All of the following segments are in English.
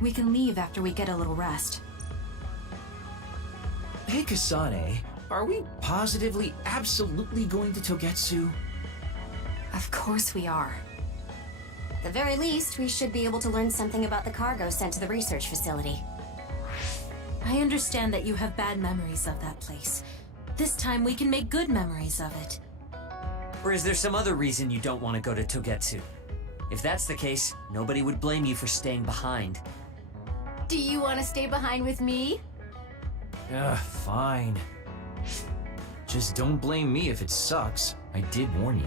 We can leave after we get a little rest. Hey Kasane, are we positively, absolutely going to Togetsu? Of course we are. At the very least, we should be able to learn something about the cargo sent to the research facility. I understand that you have bad memories of that place. This time we can make good memories of it. Or is there some other reason you don't want to go to Togetsu? If that's the case, nobody would blame you for staying behind. Do you want to stay behind with me? Fine. Just don't blame me if it sucks. I did warn you.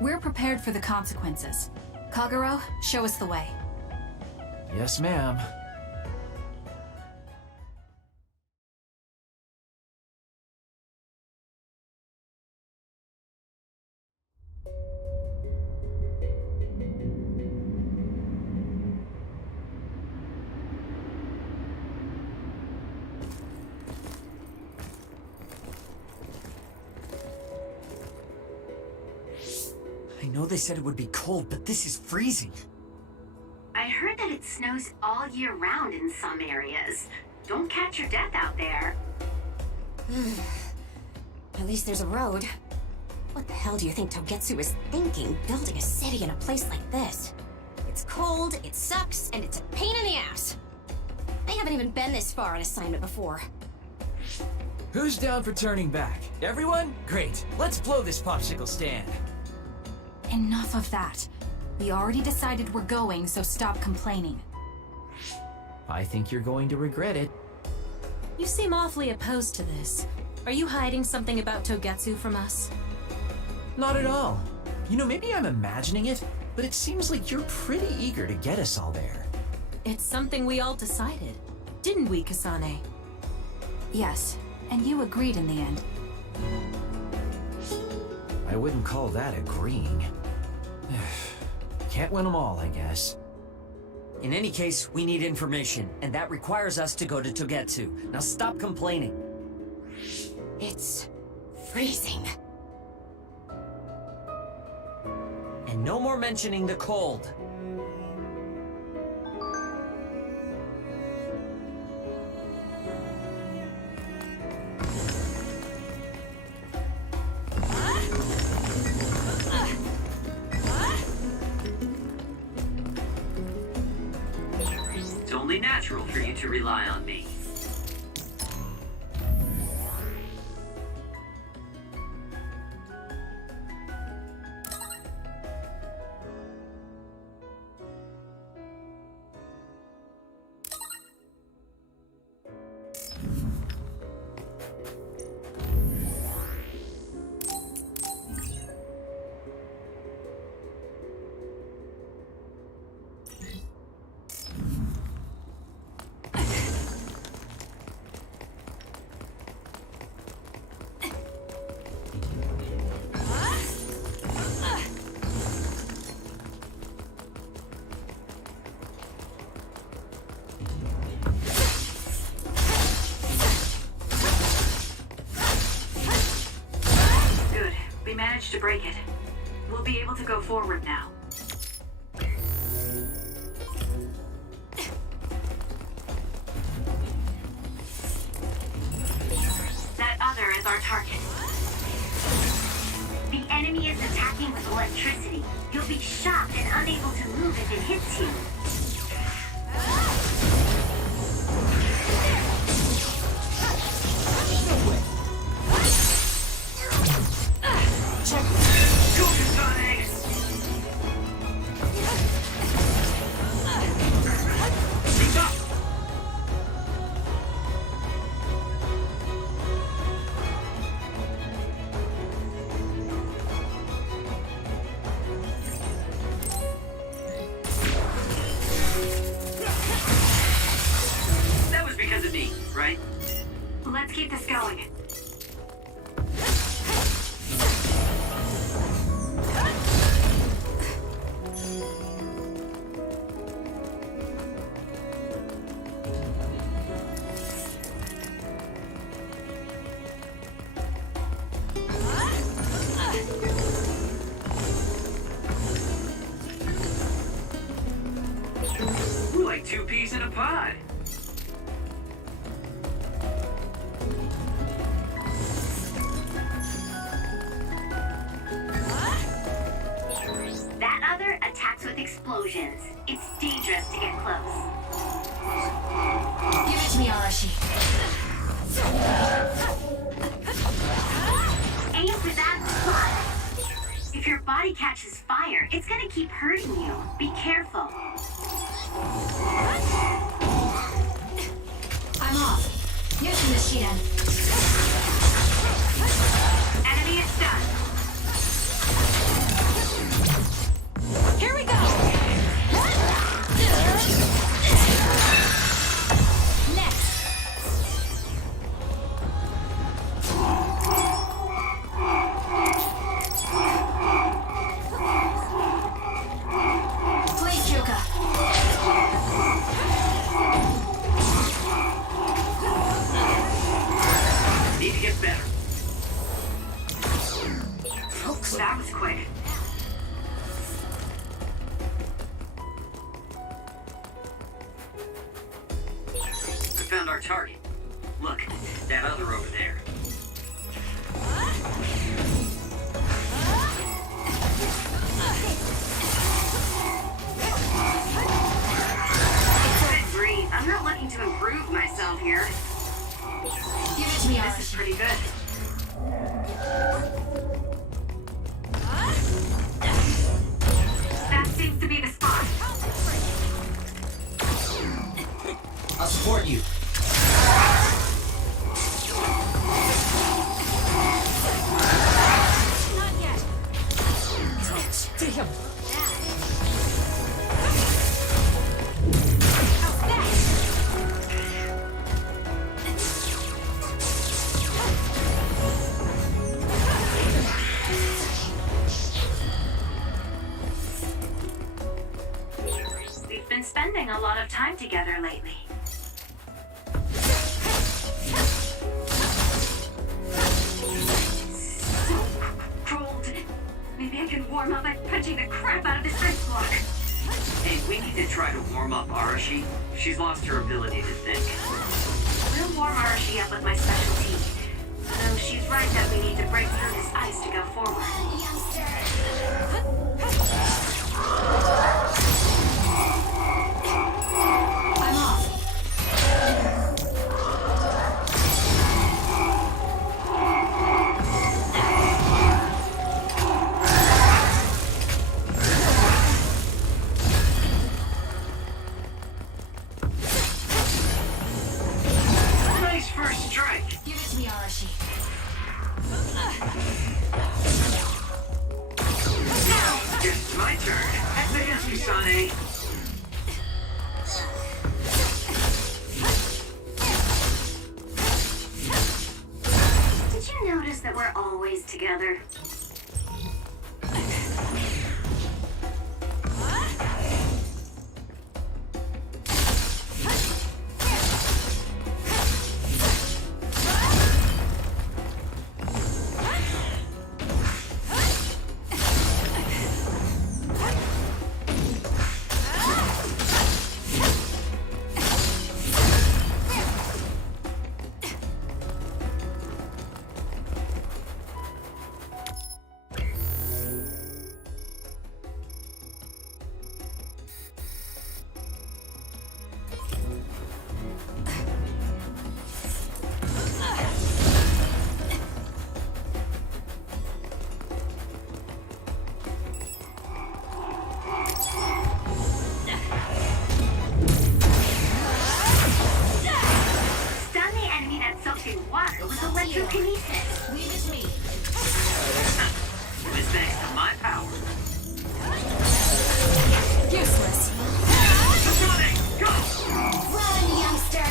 We're prepared for the consequences. Kagero, show us the way. Yes, ma'am. I know they said it would be cold, but this is freezing. I heard that it snows all year round in some areas. Don't catch your death out there. At least there's a road. What the hell do you think Togetsu is thinking, building a city in a place like this? It's cold, it sucks, and it's a pain in the ass. They haven't even been this far on assignment before. Who's down for turning back? Everyone? Great. Let's blow this popsicle stand. Enough of that. We already decided we're going, so stop complaining. I think you're going to regret it. You seem awfully opposed to this. Are you hiding something about Togetsu from us? Not at all. You know, maybe I'm imagining it, but it seems like you're pretty eager to get us all there. It's something we all decided. Didn't we, Kasane? Yes, and you agreed in the end. I wouldn't call that agreeing. Can't win them all, I guess. In any case, we need information, and that requires us to go to Togetsu. Now stop complaining. It's freezing. And no more mentioning the cold. It's only natural for you to rely on me. Managed to break it. We'll be able to go forward now. That other is our target. The enemy is attacking with electricity. You'll be shocked and unable to move if it hits you. Right? Let's keep this going. Ooh, like 2 keep hurting you. Be careful. I'm off. Using the Shiren. Enemy is done. Here we go! Next! Please, Kyoka. Need to get better. That was quick. I found our target. Look, that other over there. Good grief. I'm not looking to improve myself here. Give it to me, This is Arashi. pretty good. That seems to be the spot. I'll support you. Not yet. Damn. We've been spending a lot of time together lately. So cold. Maybe I can warm up by punching the crap out of this ice block. Hey, we need to try to warm up Arashi. She's lost her ability to think. We'll warm Arashi up with my specialty. Though she's right that we need to break through this ice to go forward. I'm off. Nice first strike. Give it to me, Arashi. Guess it's my turn. Advance, Kasane. Did you notice that we're always together? Stun the enemy that's soaked in water with electrokinesis. Leave it to me. It was thanks to my power. Useless. Kasane, go! Run, youngster!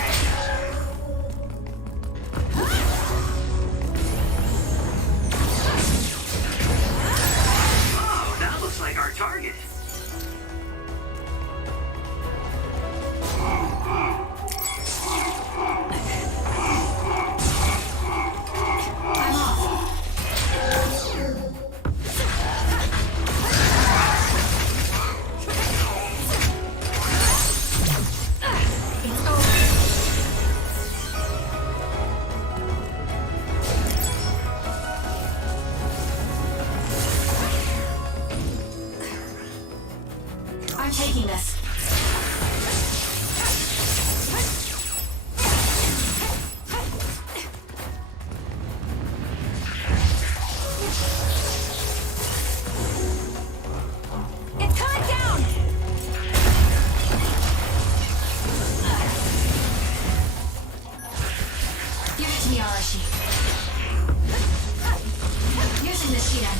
Oh, that looks like our target. I'm off. Arashi. Using the Shidan.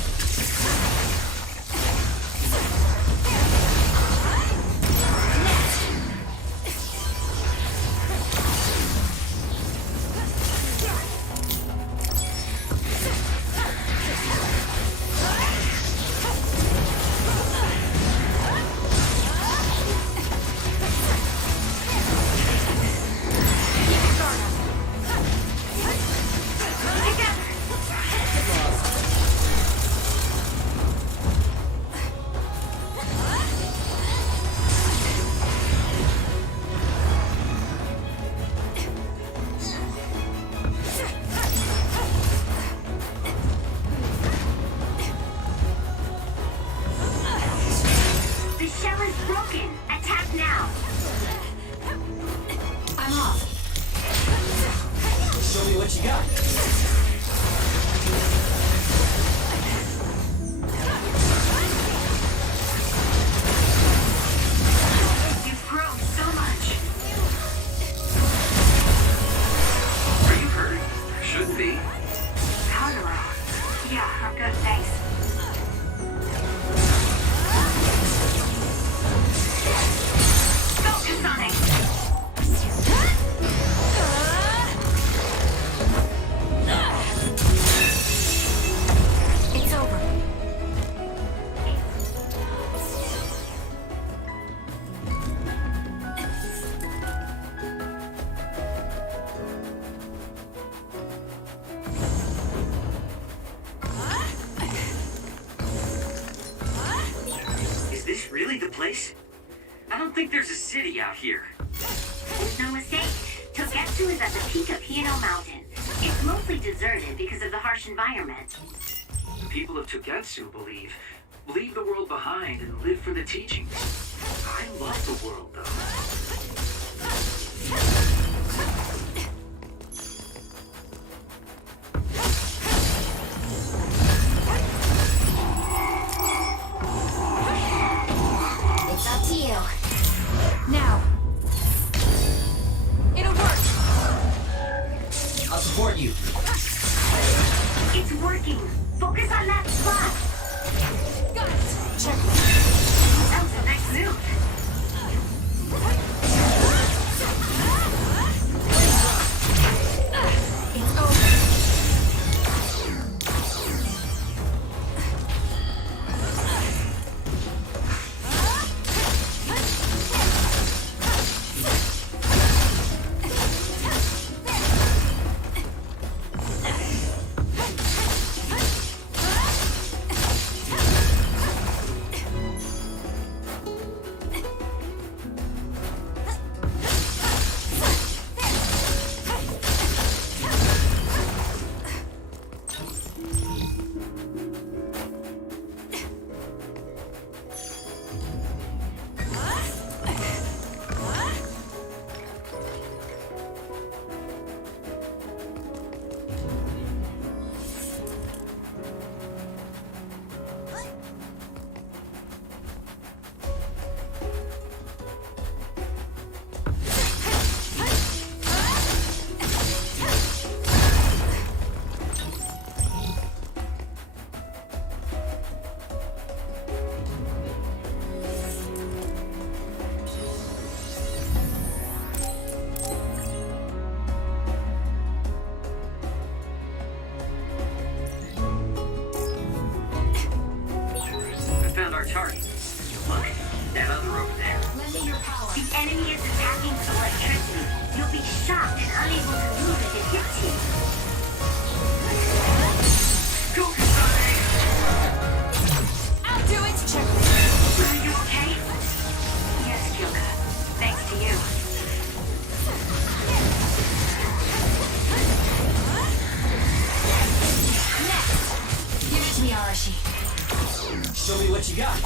The shell is broken. Attack now. I'm off. Show me what you got. You've grown so much. Are you hurt? Shouldn't be. How do I? Yeah, I'm good, thanks. Go, Kasane. It's over. Is this really the place? I don't think there's a city out here. Make no mistake, Togetsu is at the peak of Hino Mountain. It's mostly deserted because of the harsh environment. The people of Togetsu believe leave the world behind and live for the teachings. I love the world, though. It's up to you. Now. It'll work. I'll support you. It's working. Focus on that spot. Got it. Check. That was a nice move. It's over. Found our target. Look, that other over there. Lend me your power. The enemy is attacking with electricity. You'll be shocked and unable to move if it hits you. Go, Kasane! I'll do it. Check. Are you okay? Yes, Kyoka. Thanks to you. Next. Give it to me, Arashi. Show me what you got.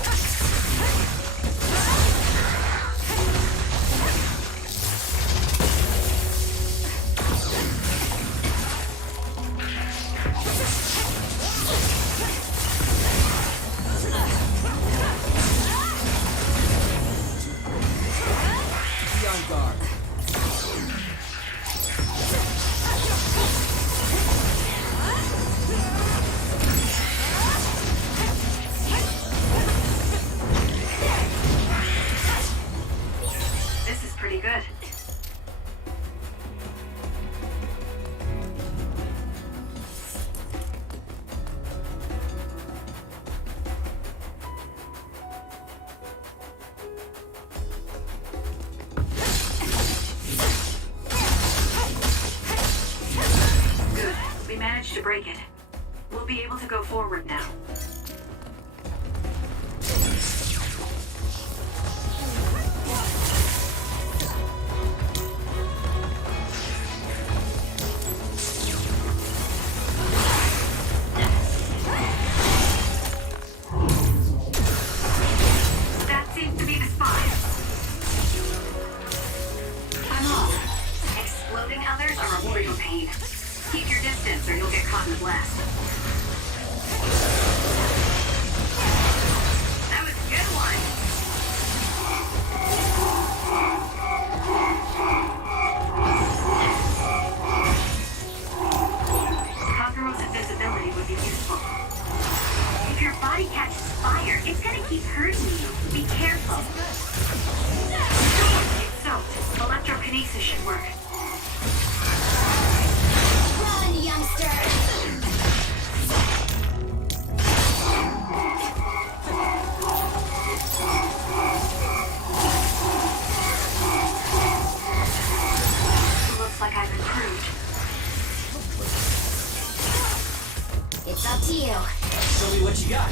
Be on guard. managed to break it. We'll be able to go forward now. That seems to be the spot. I'm off. Exploding others are a real pain. Keep your distance or you'll get caught in the blast. That was a good one. Kazuro's invisibility would be useful. If your body catches fire, it's gonna keep hurting you. Be careful. It's soaked. Electrokinesis should work. Run, youngster! Looks like I've improved. It's up to you. Show me what you got.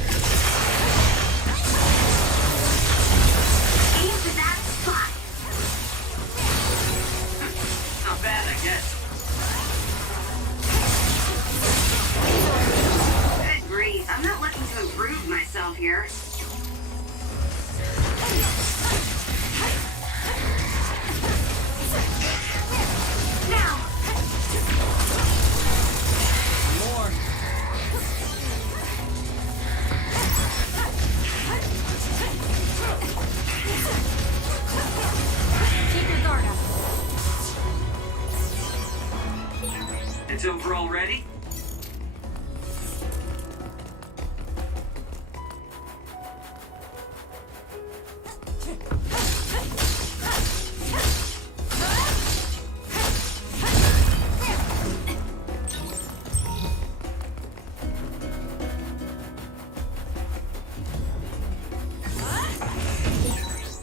Aim for that spot. Not bad, I guess. Good grief, I'm not looking to improve myself here. Now! More. Keep your guard up. It's overall ready?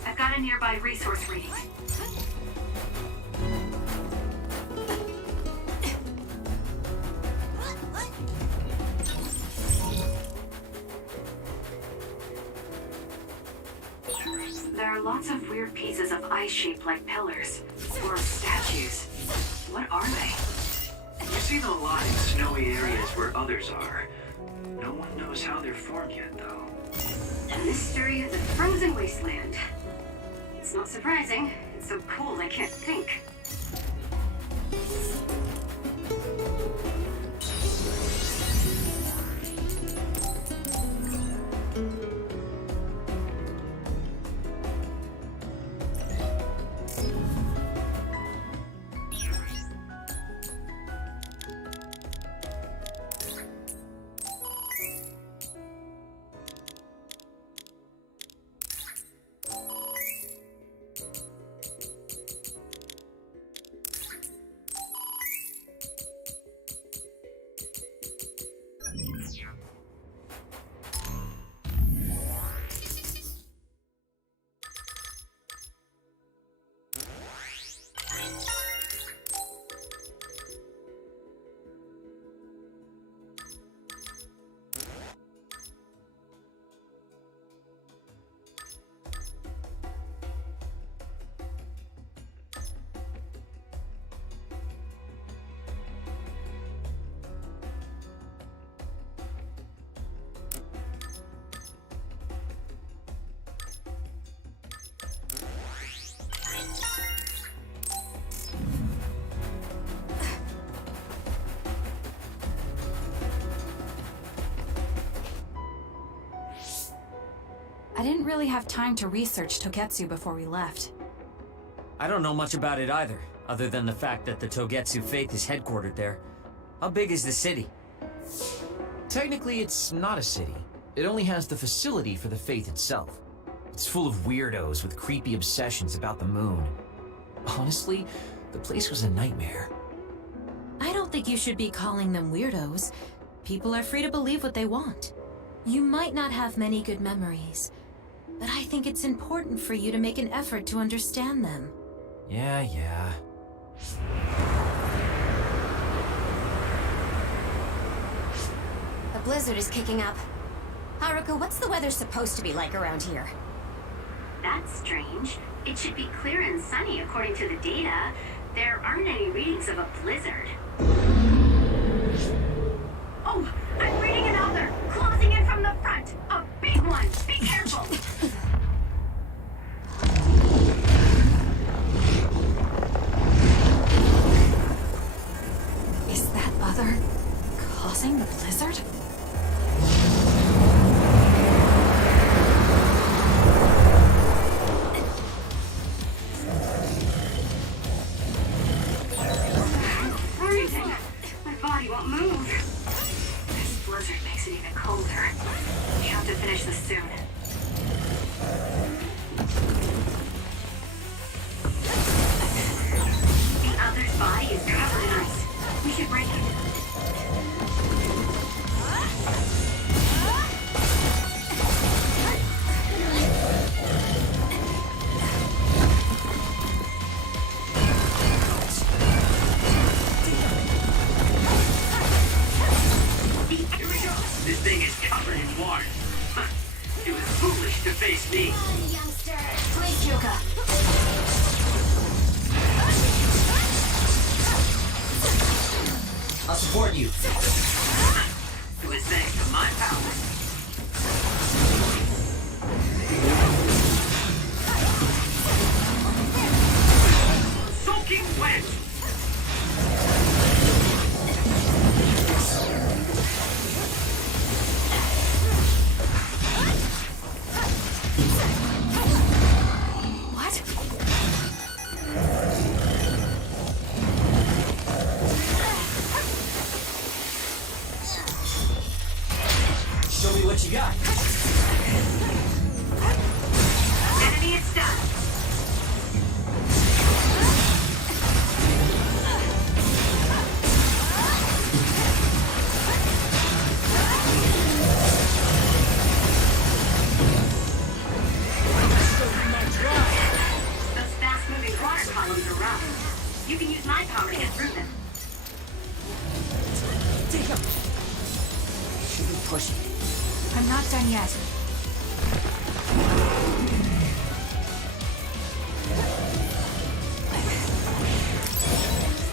I've got a nearby resource reading. There are lots of weird pieces of ice shaped like pillars, or statues. What are they? You see them a lot in snowy areas where others are. No one knows how they're formed yet, though. A mystery of the frozen wasteland. It's not surprising. It's so cold I can't think. I didn't really have time to research Togetsu before we left. I don't know much about it either, other than the fact that the Togetsu faith is headquartered there. How big is the city? Technically, it's not a city. It only has the facility for the faith itself. It's full of weirdos with creepy obsessions about the moon. Honestly, the place was a nightmare. I don't think you should be calling them weirdos. People are free to believe what they want. You might not have many good memories, but I think it's important for you to make an effort to understand them. Yeah. blizzard is kicking up. Haruka, what's the weather supposed to be like around here? That's strange. It should be clear and sunny according to the data. There aren't any readings of a blizzard. Oh, I'm reading another! Closing in from the front! A big one! Be careful! Is that other causing the blizzard? Freezing! My body won't move. This blizzard makes it even colder. We have to finish this soon. The other's body is covered in ice. We should break it. Here we go. This thing is covered in water. It was foolish to face me. Please, Yuka. I'll support you. It was thanks to my powers. Soaking wet! What? Show me what you got. Enemy is done. Those fast-moving water columns are rough. You can use my power to get through them. Should be pushing. I'm not done yet.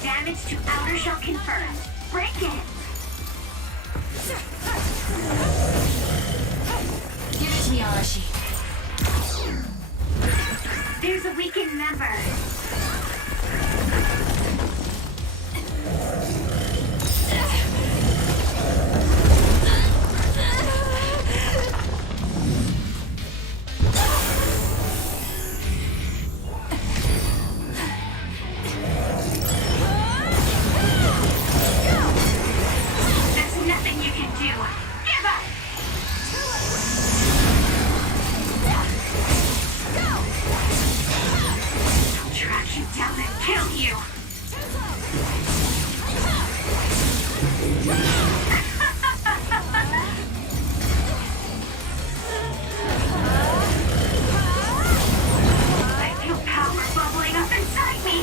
Damage to outer shell confirmed. Break it! Give it to me, Arashi. There's a weakened member. There's nothing you can do. Give up! I'll track you down and kill you. I feel power bubbling up inside me.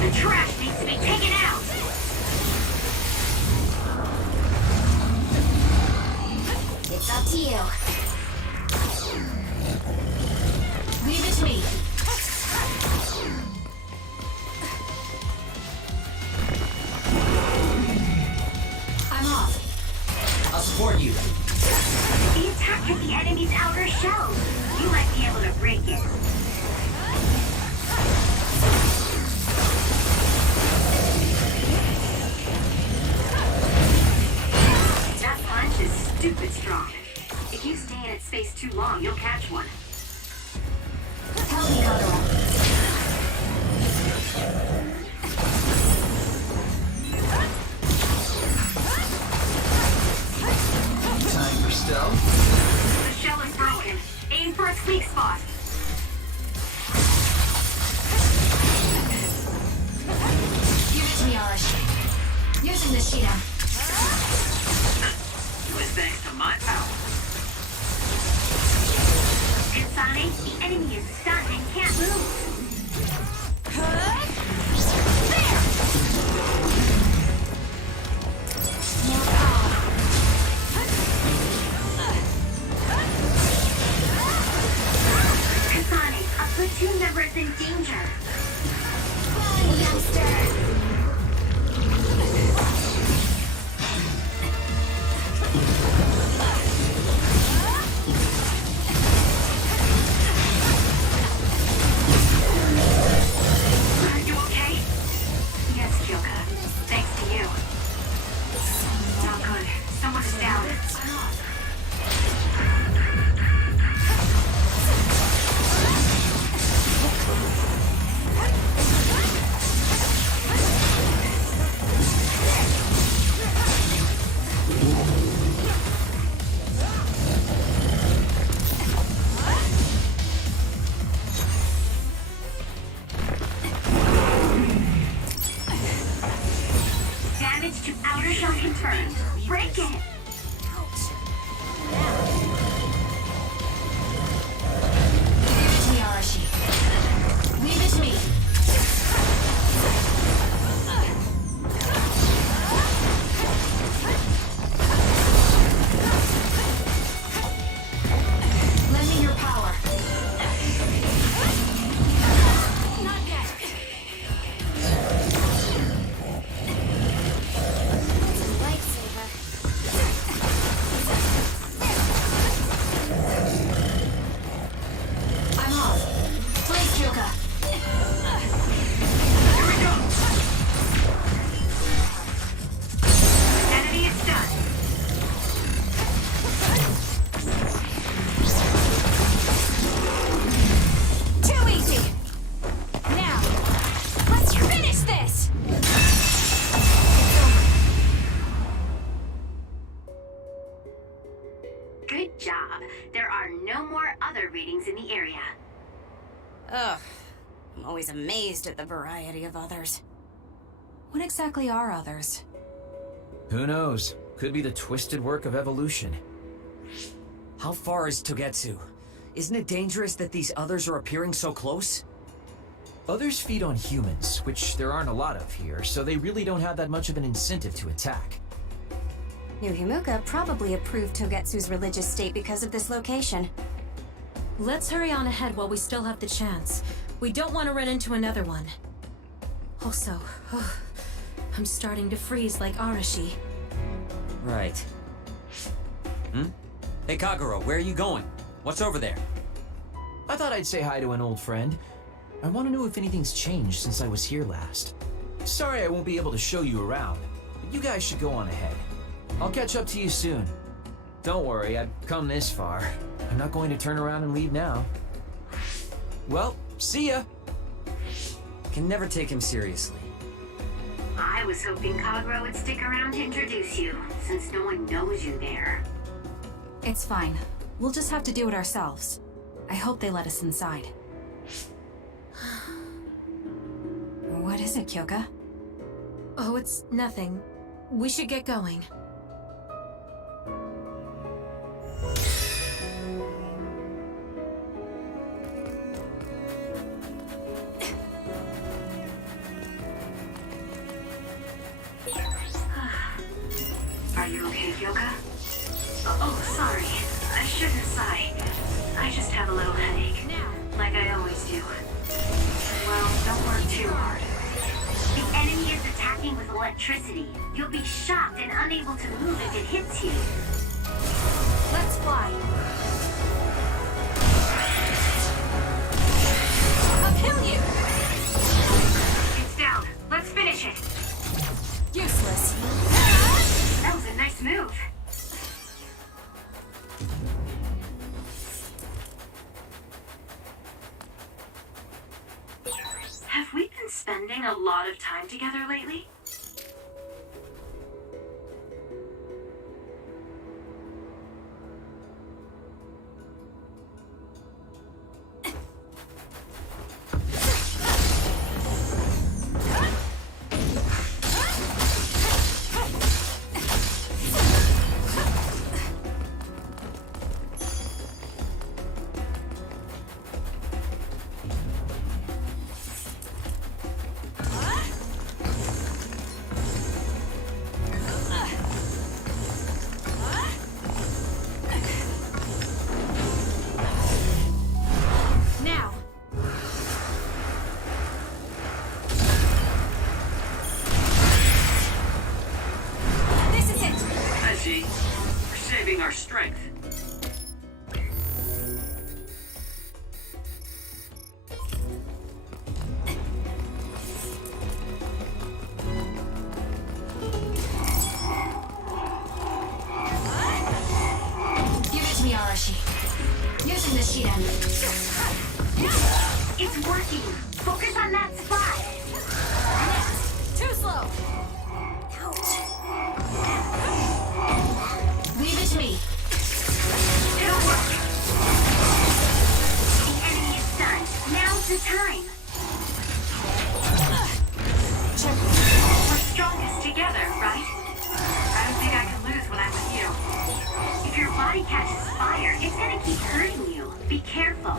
The trash needs to be taken out. It's up to you. Leave it to me. I'm off. I'll support you. The attack hit the enemy's outer shell. You might be able to break it. That punch is stupid strong. If you stay in its space too long, you'll catch one. Help me, Kagura. Time for stealth. The shell is broken. Aim for its weak spot. Give it to me, Arashi. Using the Shida. It was thanks to my power. Kasane, the enemy is stunned and can't move. platoon member is in danger. Run, youngster! Are you okay? Yes, Kyoka. Thanks to you. Not good. Someone's down. Damage to outer shell confirmed. Break it! We are Arashi. Leave it to me. Lend me your power. Not yet. Lightsaber. I'm off. Please, Kyoka. Here we go! Enemy is done. Too easy. Now, let's finish this. Good job. There are no more other readings in the area. Ugh. I'm always amazed at the variety of others. What exactly are others? Who knows? Could be the twisted work of evolution. How far is Togetsu? Isn't it dangerous that these others are appearing so close? Others feed on humans, which there aren't a lot of here, so they really don't have that much of an incentive to attack. New Himuka probably approved Togetsu's religious state because of this location. Let's hurry on ahead while we still have the chance. We don't want to run into another one. Also, I'm starting to freeze like Arashi. Right. Hey Kagero, where are you going? What's over there? I thought I'd say hi to an old friend. I want to know if anything's changed since I was here last. Sorry I won't be able to show you around, but you guys should go on ahead. I'll catch up to you soon. Don't worry, I've come this far. I'm not going to turn around and leave now. Well, see ya! Can never take him seriously. I was hoping Kagero would stick around to introduce you, since no one knows you there. It's fine. We'll just have to do it ourselves. I hope they let us inside. What is it, Kyoka? Oh, it's nothing. We should get going. Are you okay, Kyoka? Oh, sorry. I shouldn't sigh. I just have a little headache. Like I always do. Well, don't work too hard. The enemy is attacking with electricity. You'll be shocked and unable to move if it hits you. Let's fly. I'll kill you! It's down. Let's finish it. Useless. That was a nice move. Have we been spending a lot of time together lately? smashing the Shiren. It's working. Focus on that spot. Too slow. Leave it to me. It'll work. The enemy is stunned. Now's the time. We're strongest together, right? I don't think I can lose when I'm with you. If your body catches fire, it's gonna keep hurting you. Be careful.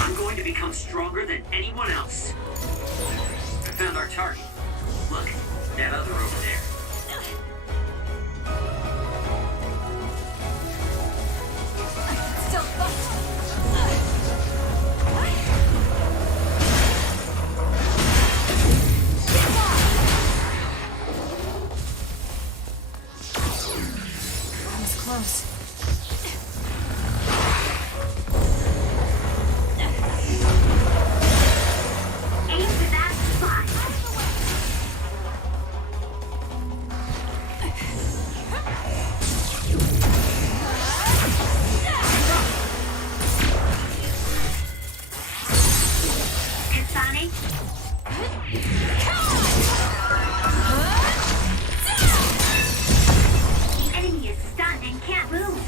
I'm going to become stronger than anyone else. I found our target. Look, that other over there. Still that was close. Aim for that spot. Kasane? The enemy is stunned and can't move.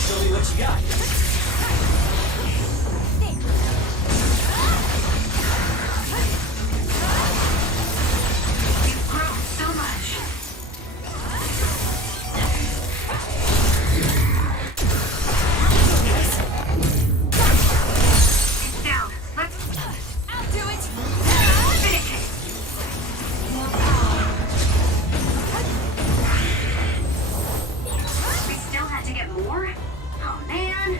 Show me what you got. You've grown so much. It's down. Let's I'll do it. finish it. We still had to get more? Oh man.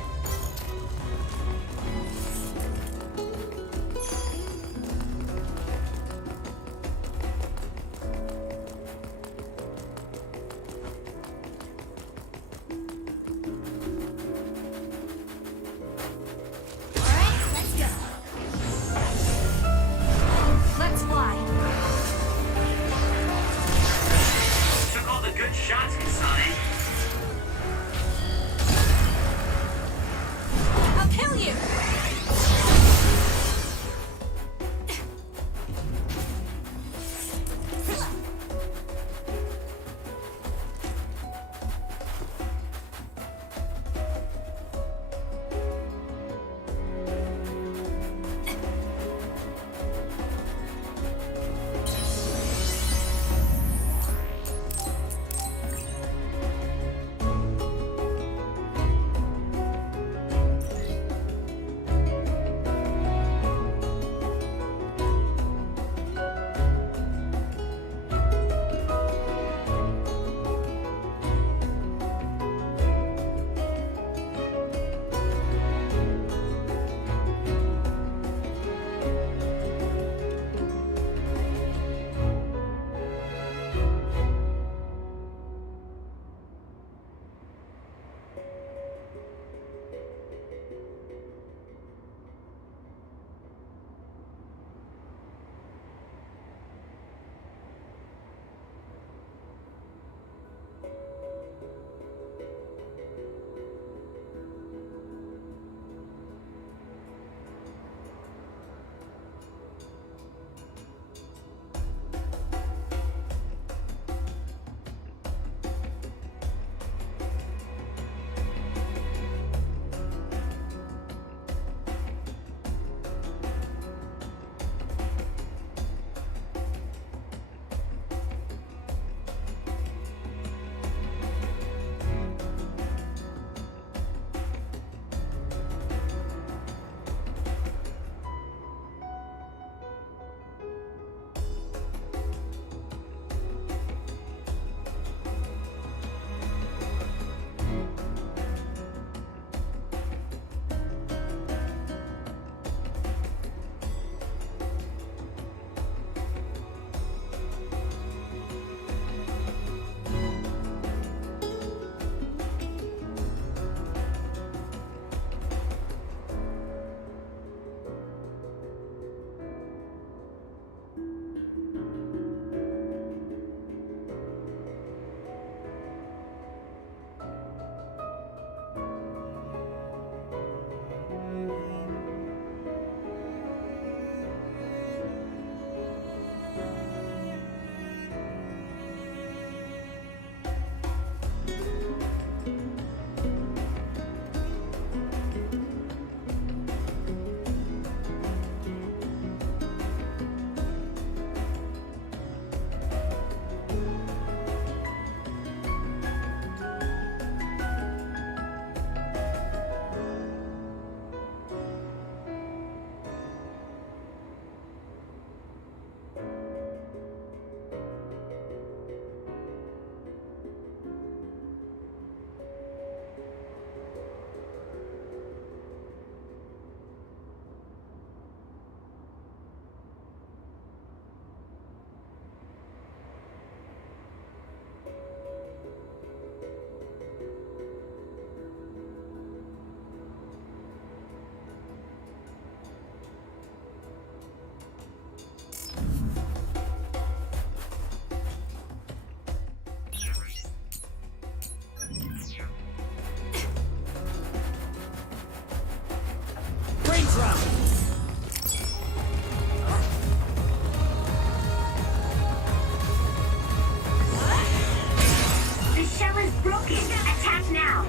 broken. Attack now.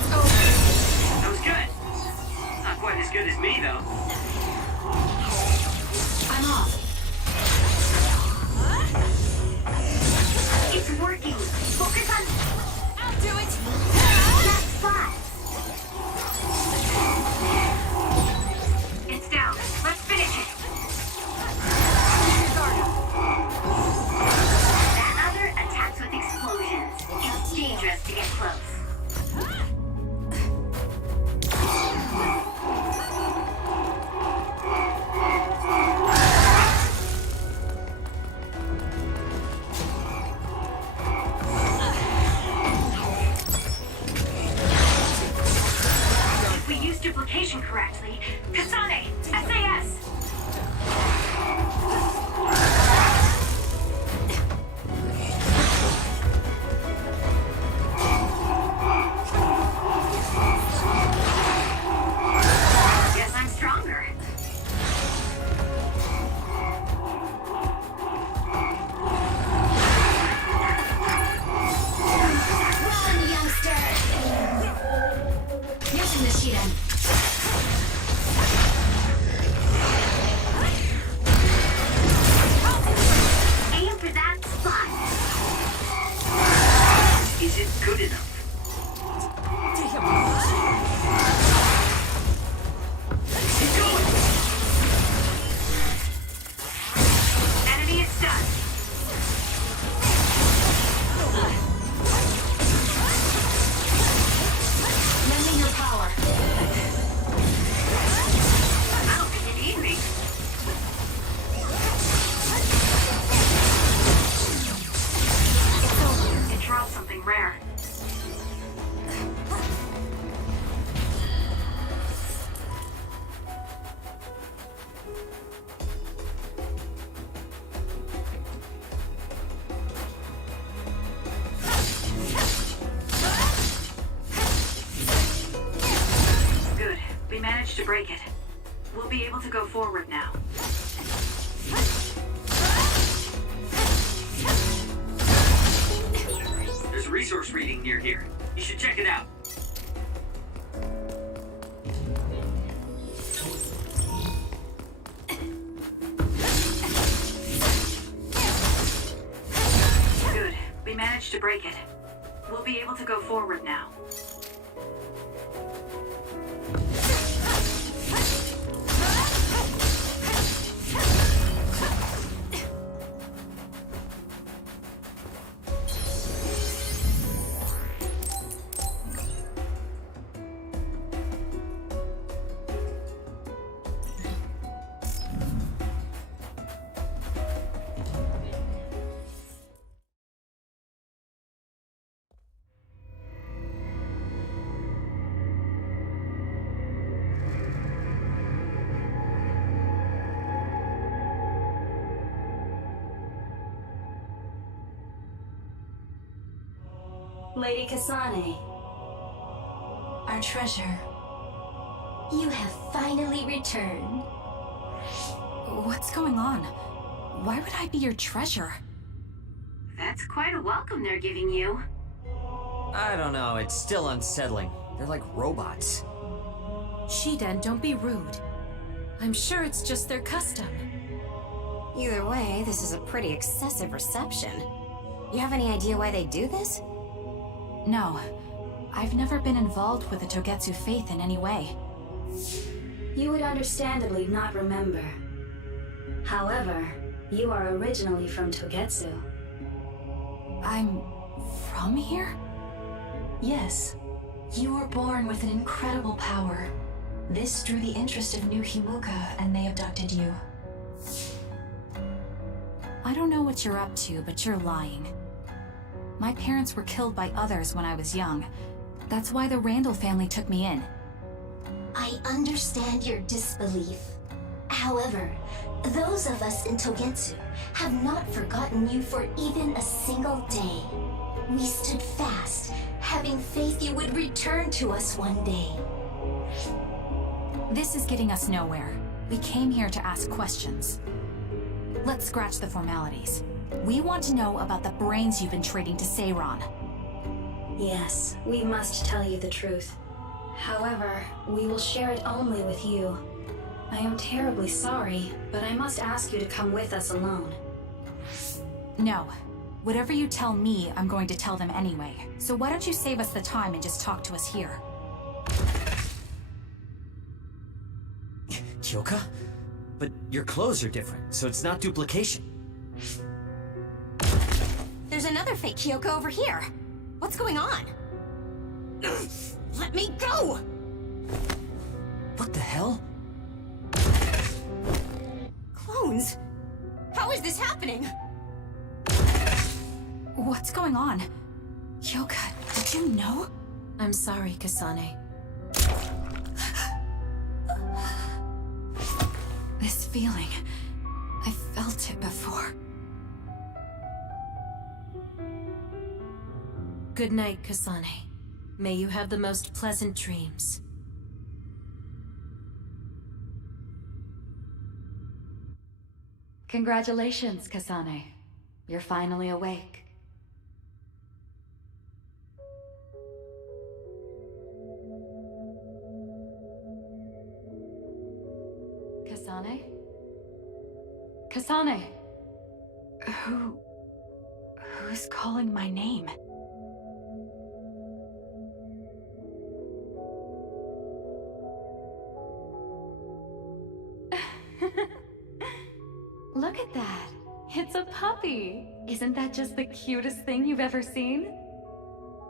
That was good. Not quite as good as me, though. I'm off. It's working. Focus on I'll do it! that spot. It's down. Let's finish it. That other attacks with explosions. It's dangerous to get close. If we use duplication correctly, Kasane, SAS. Guess I'm stronger. Run, youngster! Using the Shiden. Aim for that spot. Is it good enough? Keep going! Enemy is stunned. Lending your power. I don't think you need me. It's over. It dropped something rare. Good. We managed to break it. We'll be able to go forward now. There's a resource reading near here. You should check it out. Good. We managed to break it. We'll be able to go forward now. Lady Kasane, Our treasure. You have finally returned. What's going on? Why would I be your treasure? That's quite a welcome they're giving you. I don't know, it's still unsettling. They're like robots. Shiden, don't be rude. I'm sure it's just their custom. Either way, this is a pretty excessive reception. You have any idea why they do this? No. I've never been involved with the Togetsu faith in any way. you would understandably not remember. However, you are originally from Togetsu. I'm from here? Yes. You were born with an incredible power. This drew the interest of New Himuka, and they abducted you. I don't know what you're up to, but you're lying. My parents were killed by others when I was young. That's why the Randall family took me in. I understand your disbelief. However, those of us in Togetsu have not forgotten you for even a single day. We stood fast, having faith you would return to us one day. This is getting us nowhere. We came here to ask questions. Let's scratch the formalities. We want to know about the brains you've been trading to Seiron. Yes, we must tell you the truth. However, we will share it only with you. I am terribly sorry, but I must ask you to come with us alone. No. Whatever you tell me, I'm going to tell them anyway. So why don't you save us the time and just talk to us here? Kyoka? But your clothes are different, so it's not duplication. There's another fake Kyoko over here. What's going on? Let me go! What the hell? Clones? How is this happening? What's going on? Kyoka, did you know? I'm sorry, Kasane. This feeling, I felt it before. Good night, Kasane. May you have the most pleasant dreams. Congratulations, Kasane. You're finally awake. Kasane? Kasane! Who's calling my name? Look at that. It's a puppy. Isn't that just the cutest thing you've ever seen?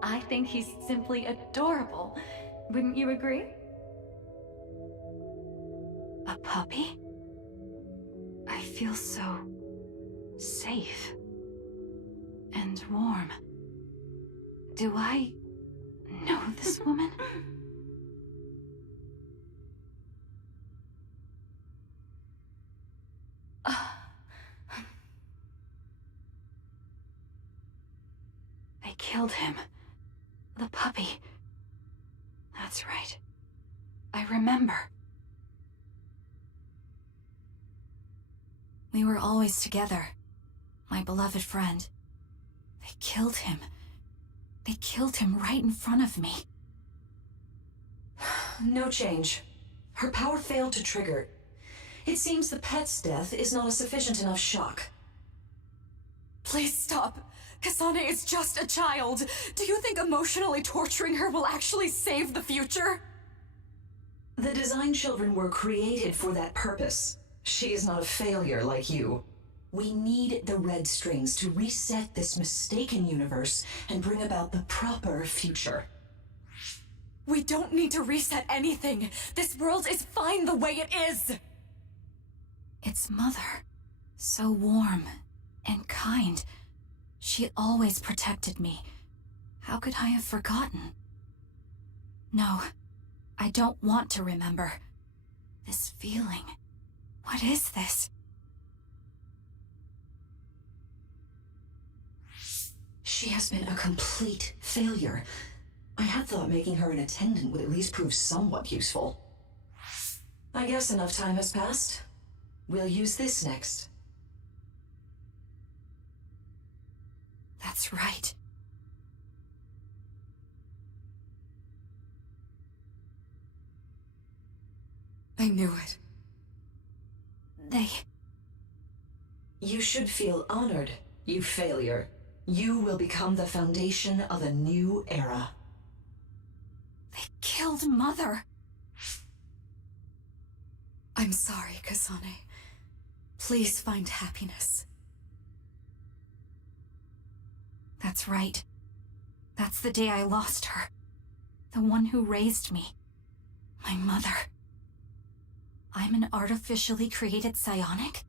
I think he's simply adorable. Wouldn't you agree? A puppy? I feel so safe and warm. Do I know this woman? They killed him. The puppy. That's right. I remember. We were always together. My beloved friend. They killed him. They killed him right in front of me. No change. Her power failed to trigger. It seems the pet's death is not a sufficient enough shock. Please stop. Kasane is just a child. Do you think emotionally torturing her will actually save the future? The design children were created for that purpose. She is not a failure like you. We need the red strings to reset this mistaken universe and bring about the proper future. We don't need to reset anything. This world is fine the way it is. It's Mother. So warm and kind. She always protected me. How could I have forgotten? No, I don't want to remember. This feeling. What is this? She has been a complete failure. I had thought making her an attendant would at least prove somewhat useful. I guess enough time has passed. We'll use this next. That's right. I knew it. You should feel honored, you failure. You will become the foundation of a new era. They killed Mother. I'm sorry, Kasane. Please find happiness. That's right. That's the day I lost her. The one who raised me. My mother. I'm an artificially created psionic?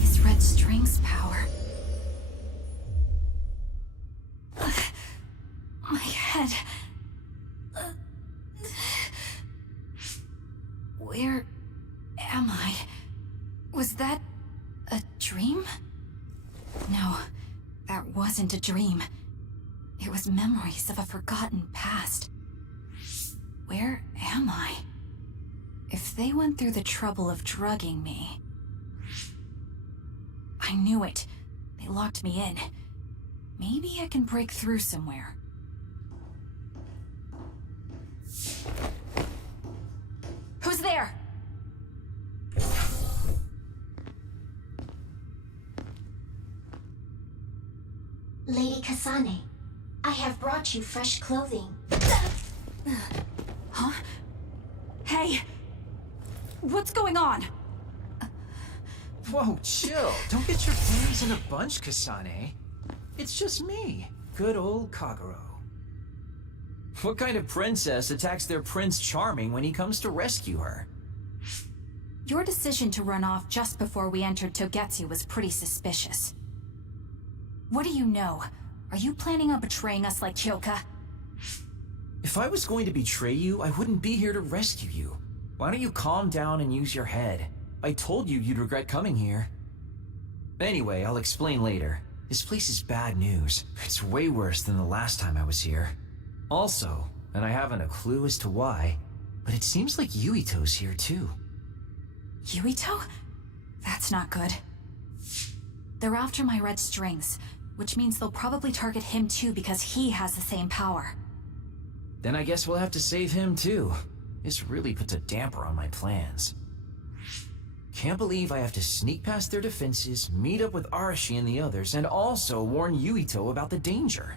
This red string's power. My head. head. Where am I? Was that a dream? No, that wasn't a dream. It was memories of a forgotten past. Where am I? If they went through the trouble of drugging me... I knew it. They locked me in. Maybe I can break through somewhere. Who's there? Lady Kasane, I have brought you fresh clothing. Huh? Hey! What's going on? Whoa, chill. Don't get your panties in a bunch, Kasane. It's just me, good old Kagero. What kind of princess attacks their Prince Charming when he comes to rescue her? Your decision to run off just before we entered Togetsu was pretty suspicious. What do you know? Are you planning on betraying us like Kyoka? If I was going to betray you, I wouldn't be here to rescue you. Why don't you calm down and use your head? I told you you'd regret coming here. Anyway, I'll explain later. This place is bad news. It's way worse than the last time I was here. Also, and I haven't a clue as to why, but it seems like Yuito's here too. Yuito? That's not good. They're after my red strings, which means they'll probably target him too because he has the same power. Then I guess we'll have to save him too. This really puts a damper on my plans. Can't believe I have to sneak past their defenses, meet up with Arashi and the others, and also warn Yuito about the danger.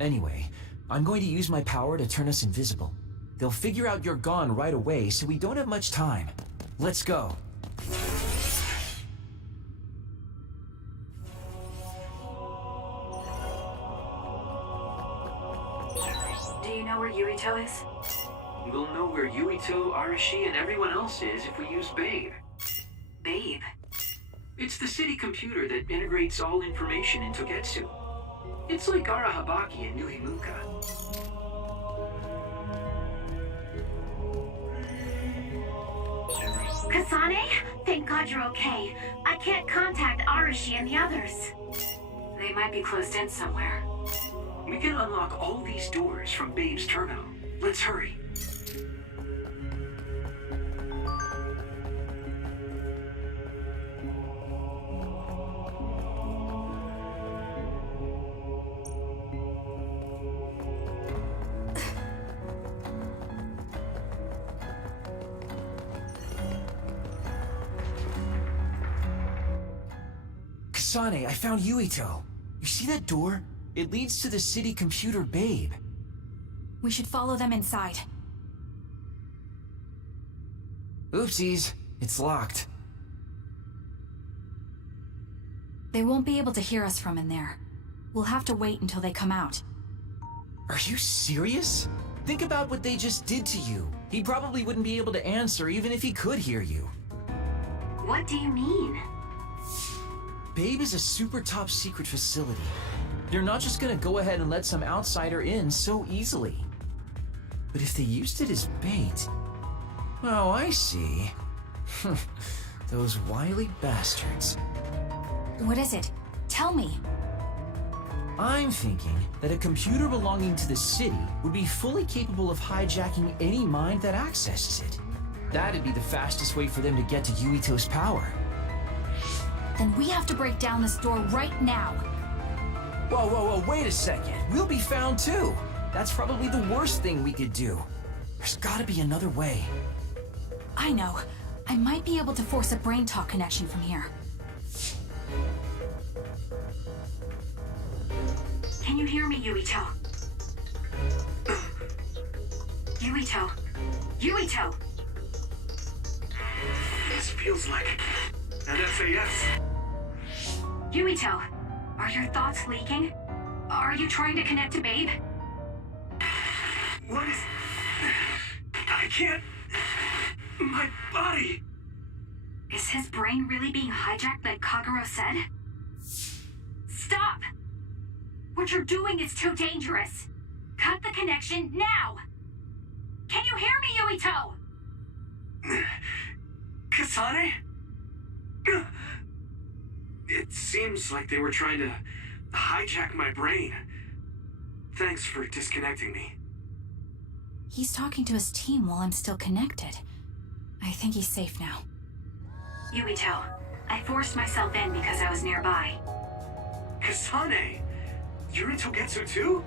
Anyway, I'm going to use my power to turn us invisible. They'll figure out you're gone right away, so we don't have much time. Let's go. Do you know where Yuito is? We'll know where Yuito, Arashi, and everyone else is if we use Babe. Babe. It's the city computer that integrates all information in Togetsu. It's like Arahabaki in New Himuka. Kasane? Thank God you're okay. I can't contact Arashi and the others. They might be closed in somewhere. We can unlock all these doors from Babe's terminal. Let's hurry. Kasane, I found Yuito. You see that door? It leads to the city computer Babe. We should follow them inside. Oopsies, it's locked. They won't be able to hear us from in there. We'll have to wait until they come out. Are you serious? Think about what they just did to you. He probably wouldn't be able to answer even if he could hear you. What do you mean? Babe is a super top secret facility. They're not just gonna go ahead and let some outsider in so easily. But if they used it as bait... Oh, I see. Those wily bastards. What is it? Tell me. I'm thinking that a computer belonging to the city would be fully capable of hijacking any mind that accesses it. That'd be the fastest way for them to get to Yuito's power. Then we have to break down this door right now. Whoa, whoa, whoa, wait a second. We'll be found too. That's probably the worst thing we could do. There's gotta be another way. I know. I might be able to force a brain talk connection from here. Can you hear me, Yuito? Yuito! Yuito! This feels like an SAS. Yuito, are your thoughts leaking? Are you trying to connect to Babe? What is... I can't... My body... Is his brain really being hijacked like Kagero said? Stop! What you're doing is too dangerous. Cut the connection now! Can you hear me, Yuito? Kasane? It seems like they were trying to hijack my brain. Thanks for disconnecting me. He's talking to his team while I'm still connected. I think he's safe now. Yuito, I forced myself in because I was nearby. Kasane! You're in Togetsu too?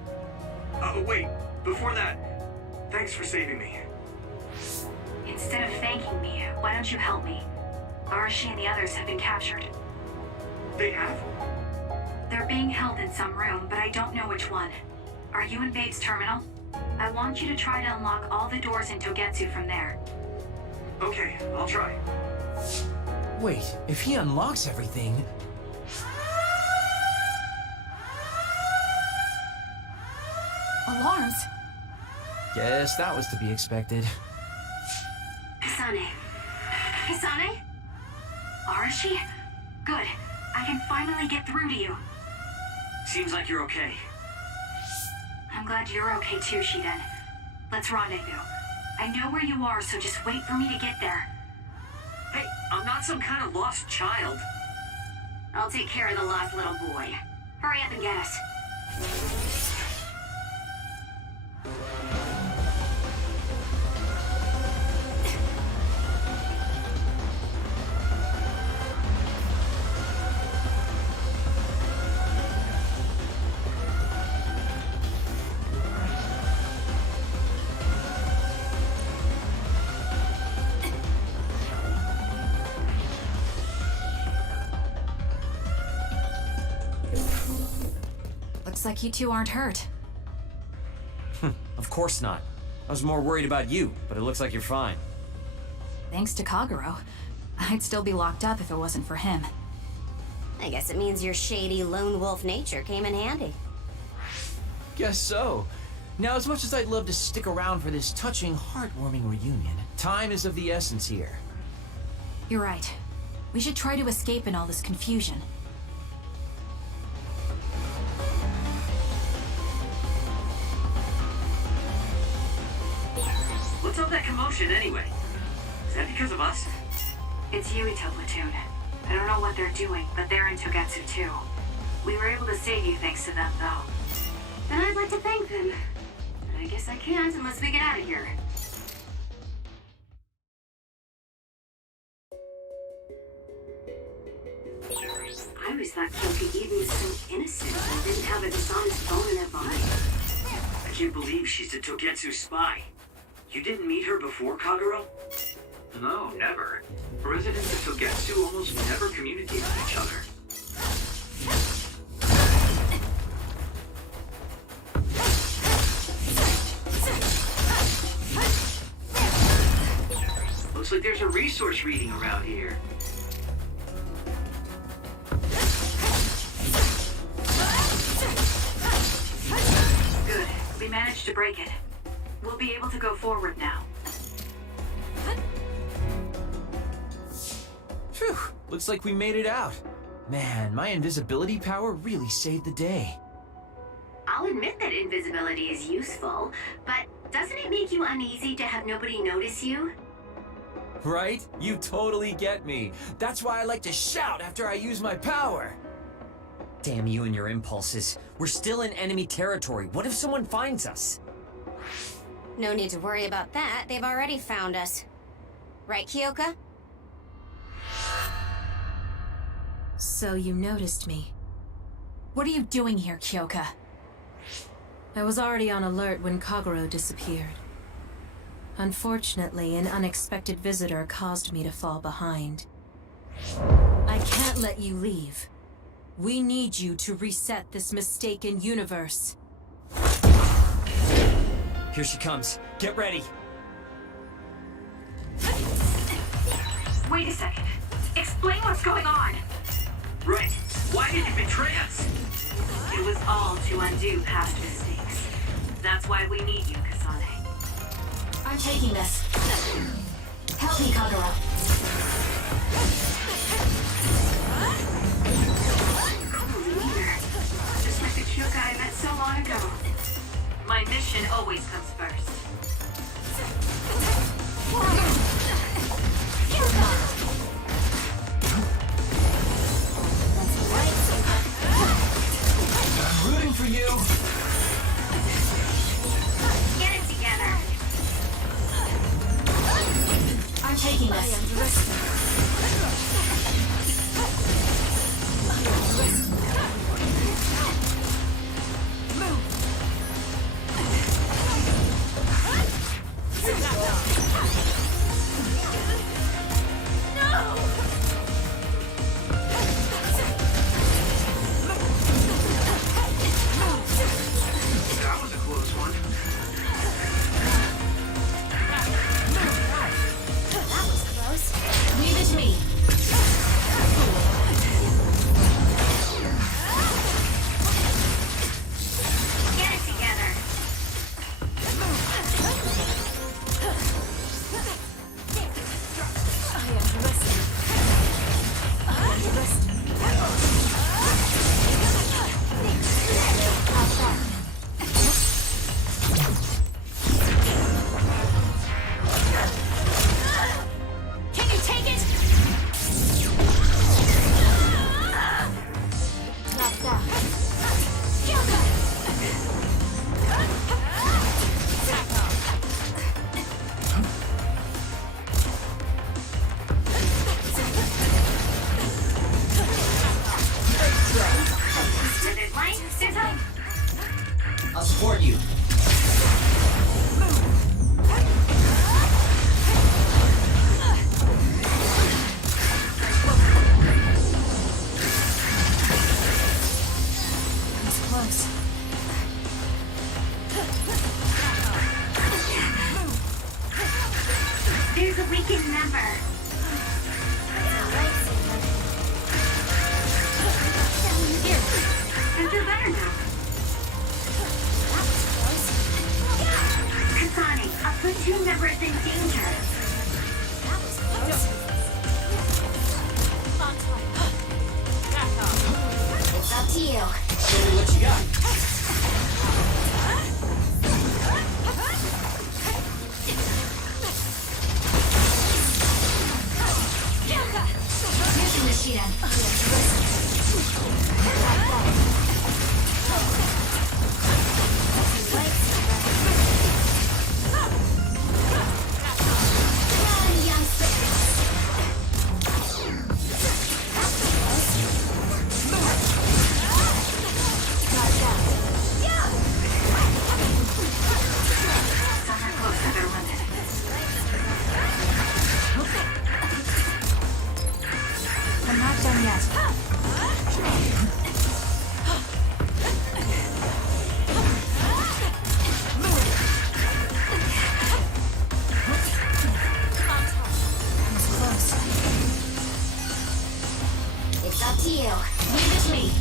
Wait, before that, thanks for saving me. Instead of thanking me, why don't you help me? Arashi and the others have been captured. They have? They're being held in some room, but I don't know which one. Are you in Babe's terminal? I want you to try to unlock all the doors in Togetsu from there. Okay, I'll try. Wait, if he unlocks everything... Alarms? Guess that was to be expected. Kasane. Kasane? Arashi? Good. I can finally get through to you. Seems like you're okay. I'm glad you're okay too, Shiden. Let's rendezvous. I know where you are, so just wait for me to get there. Hey, I'm not some kind of lost child. I'll take care of the lost little boy. Hurry up and get us. Looks like you two aren't hurt. Of course not. I was more worried about you, but it looks like you're fine. Thanks to Kagero. I'd still be locked up if it wasn't for him. I guess it means your shady lone wolf nature came in handy. Guess so. Now, as much as I'd love to stick around for this touching, heartwarming reunion, time is of the essence here. You're right. We should try to escape in all this confusion. What's all that commotion anyway? Is that because of us? It's Yuito platoon. I don't know what they're doing, but they're in Togetsu too. We were able to save you thanks to them, though. And I'd like to thank them. But I guess I can't unless we get out of here. I always thought Kyoka Eden was so innocent and didn't have a dishonest bone in her body. I can't believe she's a Togetsu spy. You didn't meet her before, Kagero? No, never. Residents of Togetsu almost never communicate with each other. Looks like there's a resource reading around here. Good. We managed to break it. We'll be able to go forward now. Phew, looks like we made it out. Man, my invisibility power really saved the day. I'll admit that invisibility is useful, but doesn't it make you uneasy to have nobody notice you? Right? You totally get me. That's why I like to shout after I use my power. Damn you and your impulses. We're still in enemy territory. What if someone finds us? No need to worry about that. They've already found us. Right, Kyoka? So you noticed me. What are you doing here, Kyoka? I was already on alert when Kagero disappeared. Unfortunately, an unexpected visitor caused me to fall behind. I can't let you leave. We need you to reset this mistaken universe. Here she comes. Get ready. Wait a second. Explain what's going on. Right. Why did you betray us? It was all to undo past mistakes. That's why we need you, Kasane. I'm taking this. Help me, Kagero. Cool leader. Just like the Kyoka I met so long ago. My mission protection always comes first. I'm rooting for you. Get it together. I'm taking this. That was a close one. Leave it to me. Get it together. Can you take it? Scissors line, scissors. I'll support you. It's close. There's a weakened member. I feel better now. Kasane, a platoon member is in danger. It's up to you. Show me what you got. Using the Sheeta. Some are close to their limit. I'm not done yet. It's close. It's up to you. Leave it to me.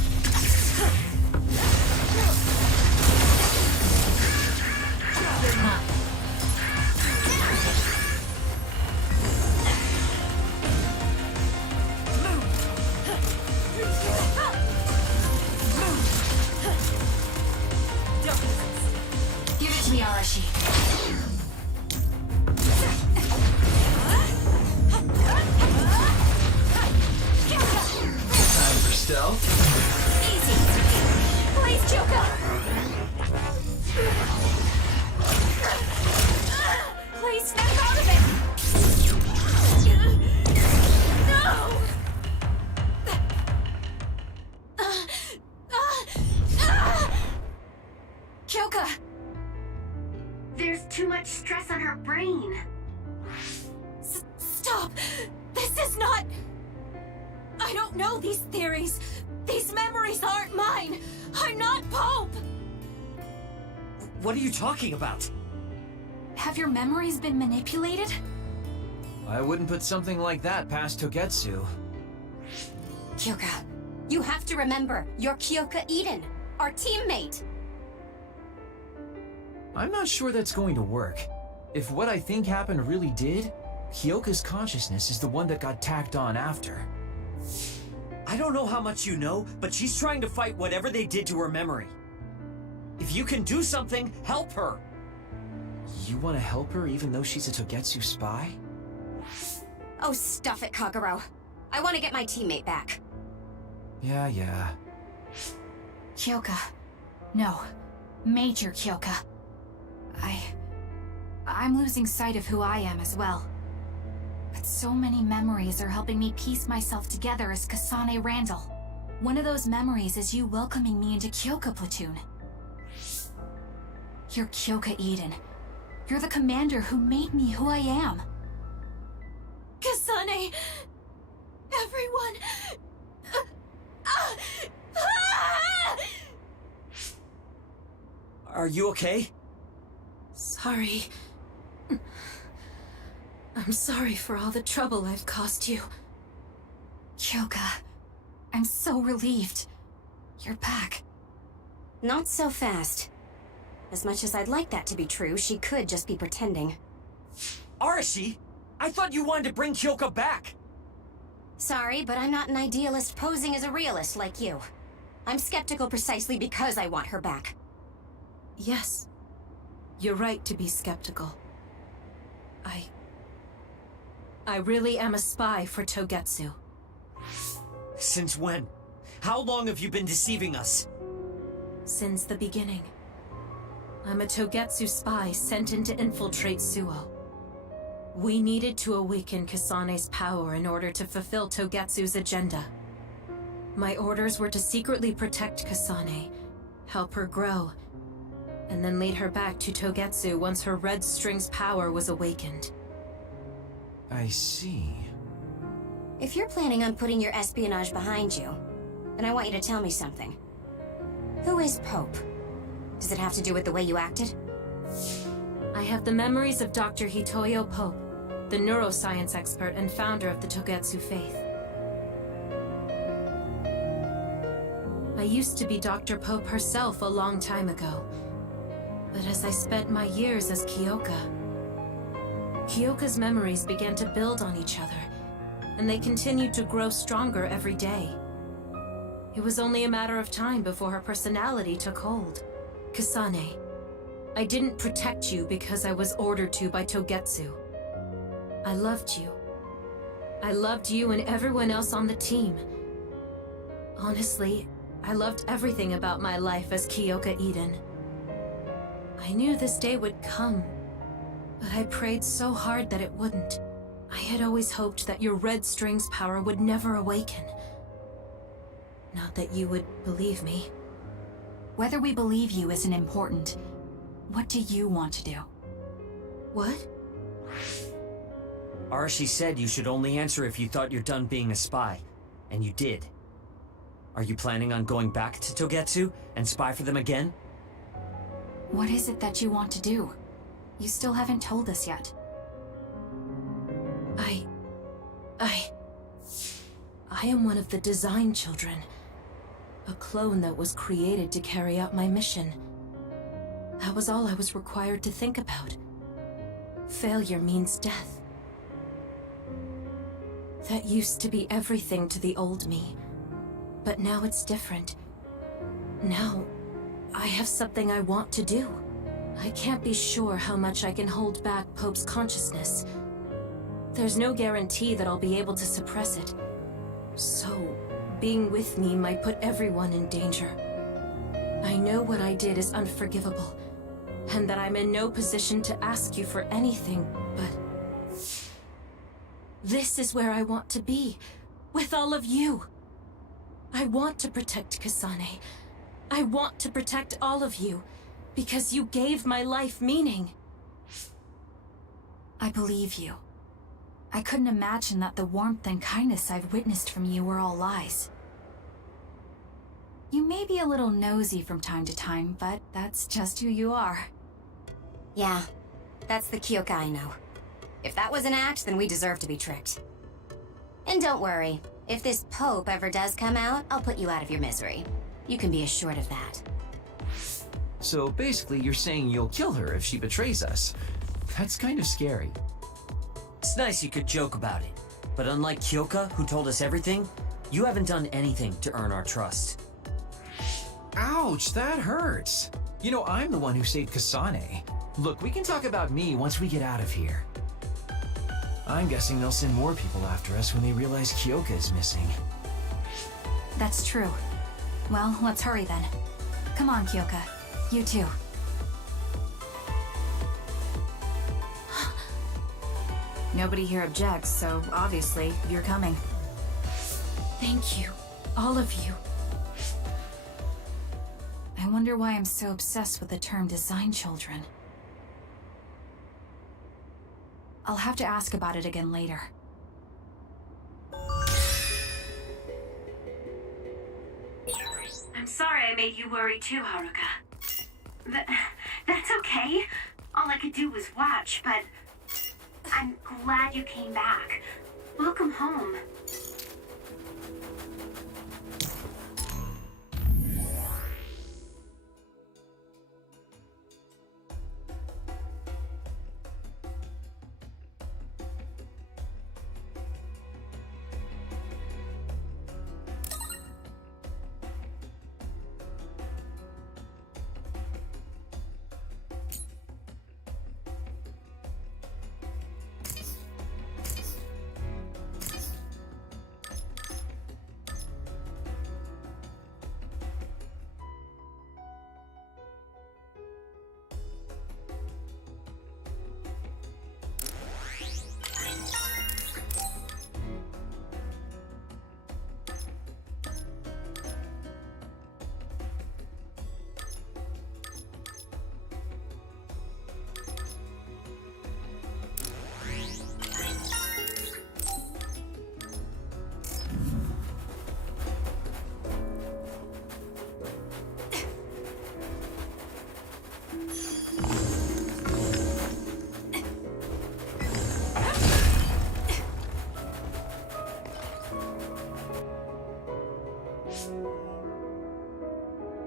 Give it to me, Arashi. Time for stealth. Easy. Please, Joker. Please snap out of it. No. Kyoka. There's too much stress on her brain. Stop! This is not... I don't know these theories. These memories aren't mine. I'm not Pope. What are you talking about? Have your memories been manipulated? I wouldn't put something like that past Togetsu. Kyoka, you have to remember, you're Kyoka Eden, our teammate. I'm not sure that's going to work. If what I think happened really did, Kyoka's consciousness is the one that got tacked on after. I don't know how much you know, but she's trying to fight whatever they did to her memory. If you can do something, help her! You want to help her even though she's a Togetsu spy? Oh, stuff it, Kagero. I want to get my teammate back. Yeah. Kyoka. No. Major Kyoka. I'm losing sight of who I am as well. But so many memories are helping me piece myself together as Kasane Randall. One of those memories is you welcoming me into Kyoka Platoon. You're Kyoka Eden. You're the commander who made me who I am. Kasane! Everyone! Are you okay? Sorry. I'm sorry for all the trouble I've caused you. Kyoka, I'm so relieved. You're back. Not so fast. As much as I'd like that to be true, she could just be pretending. Arashi! I thought you wanted to bring Kyoka back! Sorry, but I'm not an idealist posing as a realist like you. I'm skeptical precisely because I want her back. Yes. You're right to be skeptical. I really am a spy for Togetsu. Since when? How long have you been deceiving us? Since the beginning. I'm a Togetsu spy sent in to infiltrate Suo. We needed to awaken Kasane's power in order to fulfill Togetsu's agenda. My orders were to secretly protect Kasane, help her grow, and then lead her back to Togetsu once her Red String's power was awakened. I see. If you're planning on putting your espionage behind you, then I want you to tell me something. Who is Pope? Does it have to do with the way you acted? I have the memories of Dr. Hitoyo Pope, the neuroscience expert and founder of the Togetsu faith. I used to be Dr. Pope herself a long time ago. But as I spent my years as Kyoka's memories began to build on each other, and they continued to grow stronger every day. It was only a matter of time before her personality took hold. Kasane, I didn't protect you because I was ordered to by Togetsu. I loved you. I loved you and everyone else on the team. Honestly, I loved everything about my life as Kyoka Eden. I knew this day would come, but I prayed so hard that it wouldn't. I had always hoped that your Red String's power would never awaken. Not that you would believe me. Whether we believe you isn't important. What do you want to do? What? Arashi said you should only answer if you thought you're done being a spy, and you did. Are you planning on going back to Togetsu and spy for them again? What is it that you want to do? You still haven't told us yet. I am one of the design children. A clone that was created to carry out my mission. That was all I was required to think about. Failure means death. That used to be everything to the old me. But now it's different. Now, I have something I want to do. I can't be sure how much I can hold back Pope's consciousness. There's no guarantee that I'll be able to suppress it. So, being with me might put everyone in danger. I know what I did is unforgivable, and that I'm in no position to ask you for anything, but... this is where I want to be, with all of you. I want to protect Kasane. I want to protect all of you, because you gave my life meaning. I believe you. I couldn't imagine that the warmth and kindness I've witnessed from you were all lies. You may be a little nosy from time to time, but that's just who you are. Yeah, that's the Kyoka I know. If that was an act, then we deserve to be tricked. And don't worry, if this Pope ever does come out, I'll put you out of your misery. You can be assured of that. So basically, you're saying you'll kill her if she betrays us. That's kind of scary. It's nice you could joke about it, but unlike Kyoka, who told us everything, you haven't done anything to earn our trust. Ouch, that hurts. You know, I'm the one who saved Kasane. Look, we can talk about me once we get out of here. I'm guessing they'll send more people after us when they realize Kyoka is missing. That's true. Well, let's hurry then. Come on, Kyoka. You too. Nobody here objects, so obviously you're coming. Thank you, all of you. I wonder why I'm so obsessed with the term design children. I'll have to ask about it again later. I'm sorry I made you worry too, Haruka. That's okay. All I could do was watch, but I'm glad you came back. Welcome home.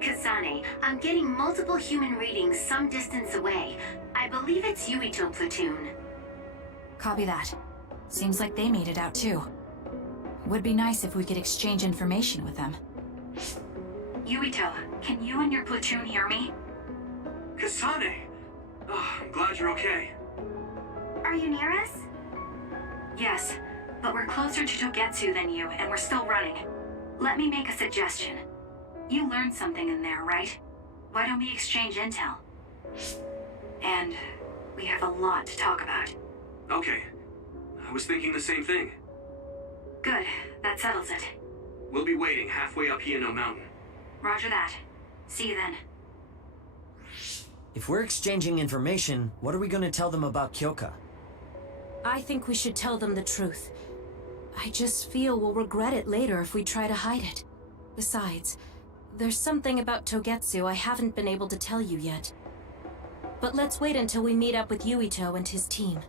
Kasane, I'm getting multiple human readings some distance away. I believe it's Yuito platoon. Copy that. Seems like they made it out too. Would be nice if we could exchange information with them. Yuito, can you and your platoon hear me? Kasane! Oh, I'm glad you're okay. Are you near us? Yes, but we're closer to Togetsu than you, and we're still running. Let me make a suggestion. You learned something in there, right? Why don't we exchange intel? And we have a lot to talk about. Okay. I was thinking the same thing. Good, that settles it. We'll be waiting halfway up Hino Mountain. Roger that. See you then. If we're exchanging information, what are we going to tell them about Kyoka? I think we should tell them the truth. I just feel we'll regret it later if we try to hide it. Besides, there's something about Togetsu I haven't been able to tell you yet. But let's wait until we meet up with Yuito and his team.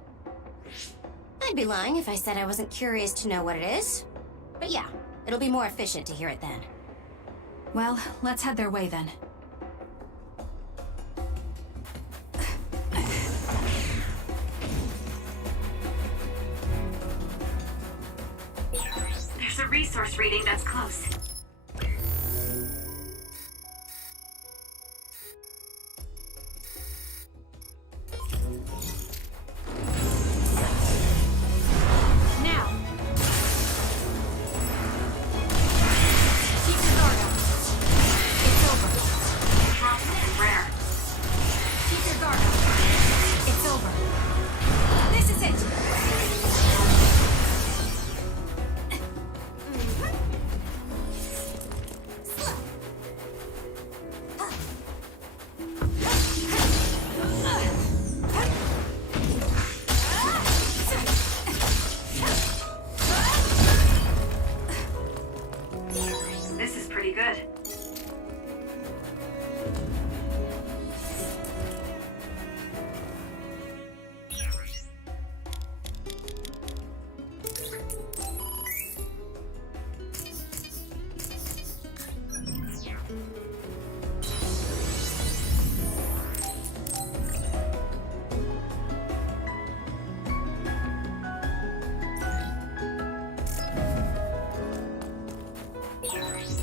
I'd be lying if I said I wasn't curious to know what it is. But yeah, it'll be more efficient to hear it then. Well, let's head their way then. There's a resource reading that's close.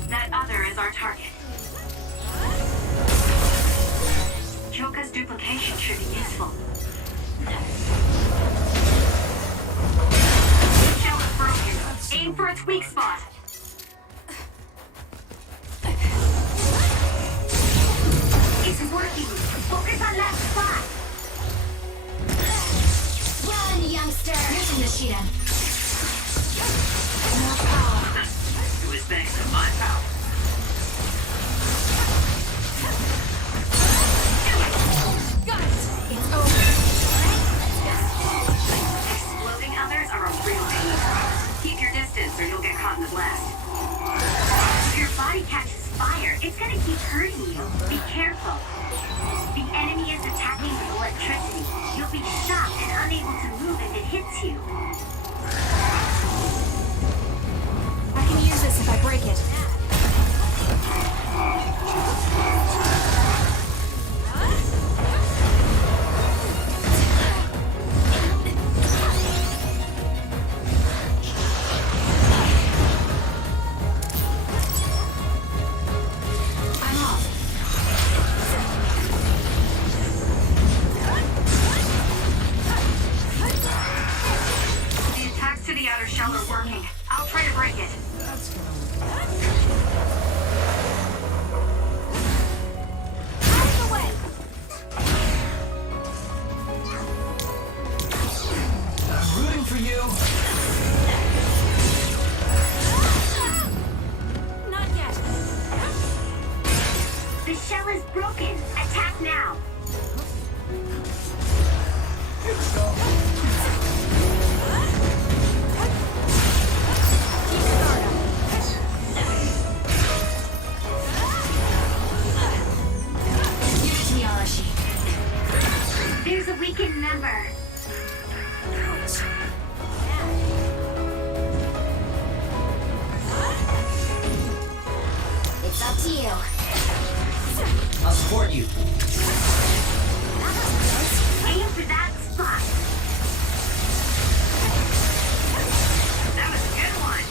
That other is our target. should be useful. Shell is broken. Aim for its weak spot. It's working. Focus on that spot. Run, youngster! Using the Shiren. It was thanks to my power. Got it! It's over. Exploding others are a real pain. Keep your distance or you'll get caught in the blast. If your body catches fire, it's gonna keep hurting you. Be careful. The enemy is attacking with electricity. You'll be shocked and unable to move if it hits you. I can use this if I break it. I'm off. The attacks to the outer shell are working. I'll try to break it. I'm rooting for you. Not yet. The shell is broken. Attack now. Keep your guard up. Give it to me, Arashi. There's a weakened member. It's up to you. I'll support you. Aim for that spot. That was a good one.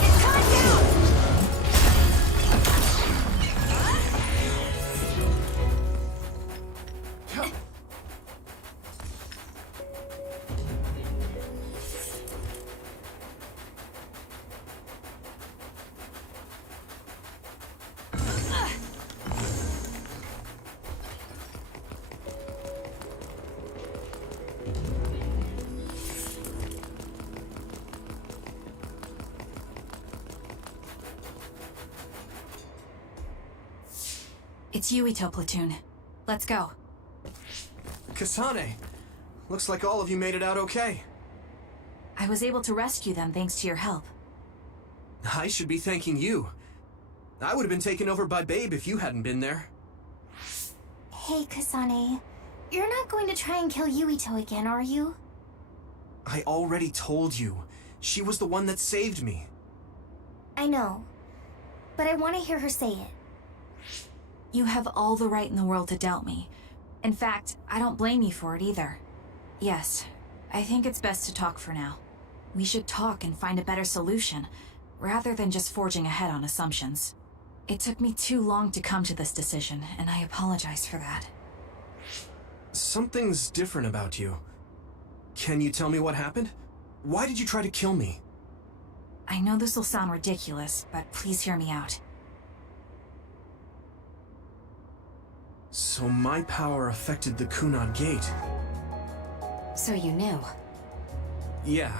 It's time down! It's Yuito platoon. Let's go. Kasane! Looks like all of you made it out okay. I was able to rescue them thanks to your help. I should be thanking you. I would have been taken over by Babe if you hadn't been there. Hey, Kasane. You're not going to try and kill Yuito again, are you? I already told you. She was the one that saved me. I know. But I want to hear her say it. You have all the right in the world to doubt me. In fact, I don't blame you for it either. Yes, I think it's best to talk for now. We should talk and find a better solution, rather than just forging ahead on assumptions. It took me too long to come to this decision, and I apologize for that. Something's different about you. Can you tell me what happened? Why did you try to kill me? I know this will sound ridiculous, but please hear me out. So my power affected the Kunad Gate. So you knew. Yeah.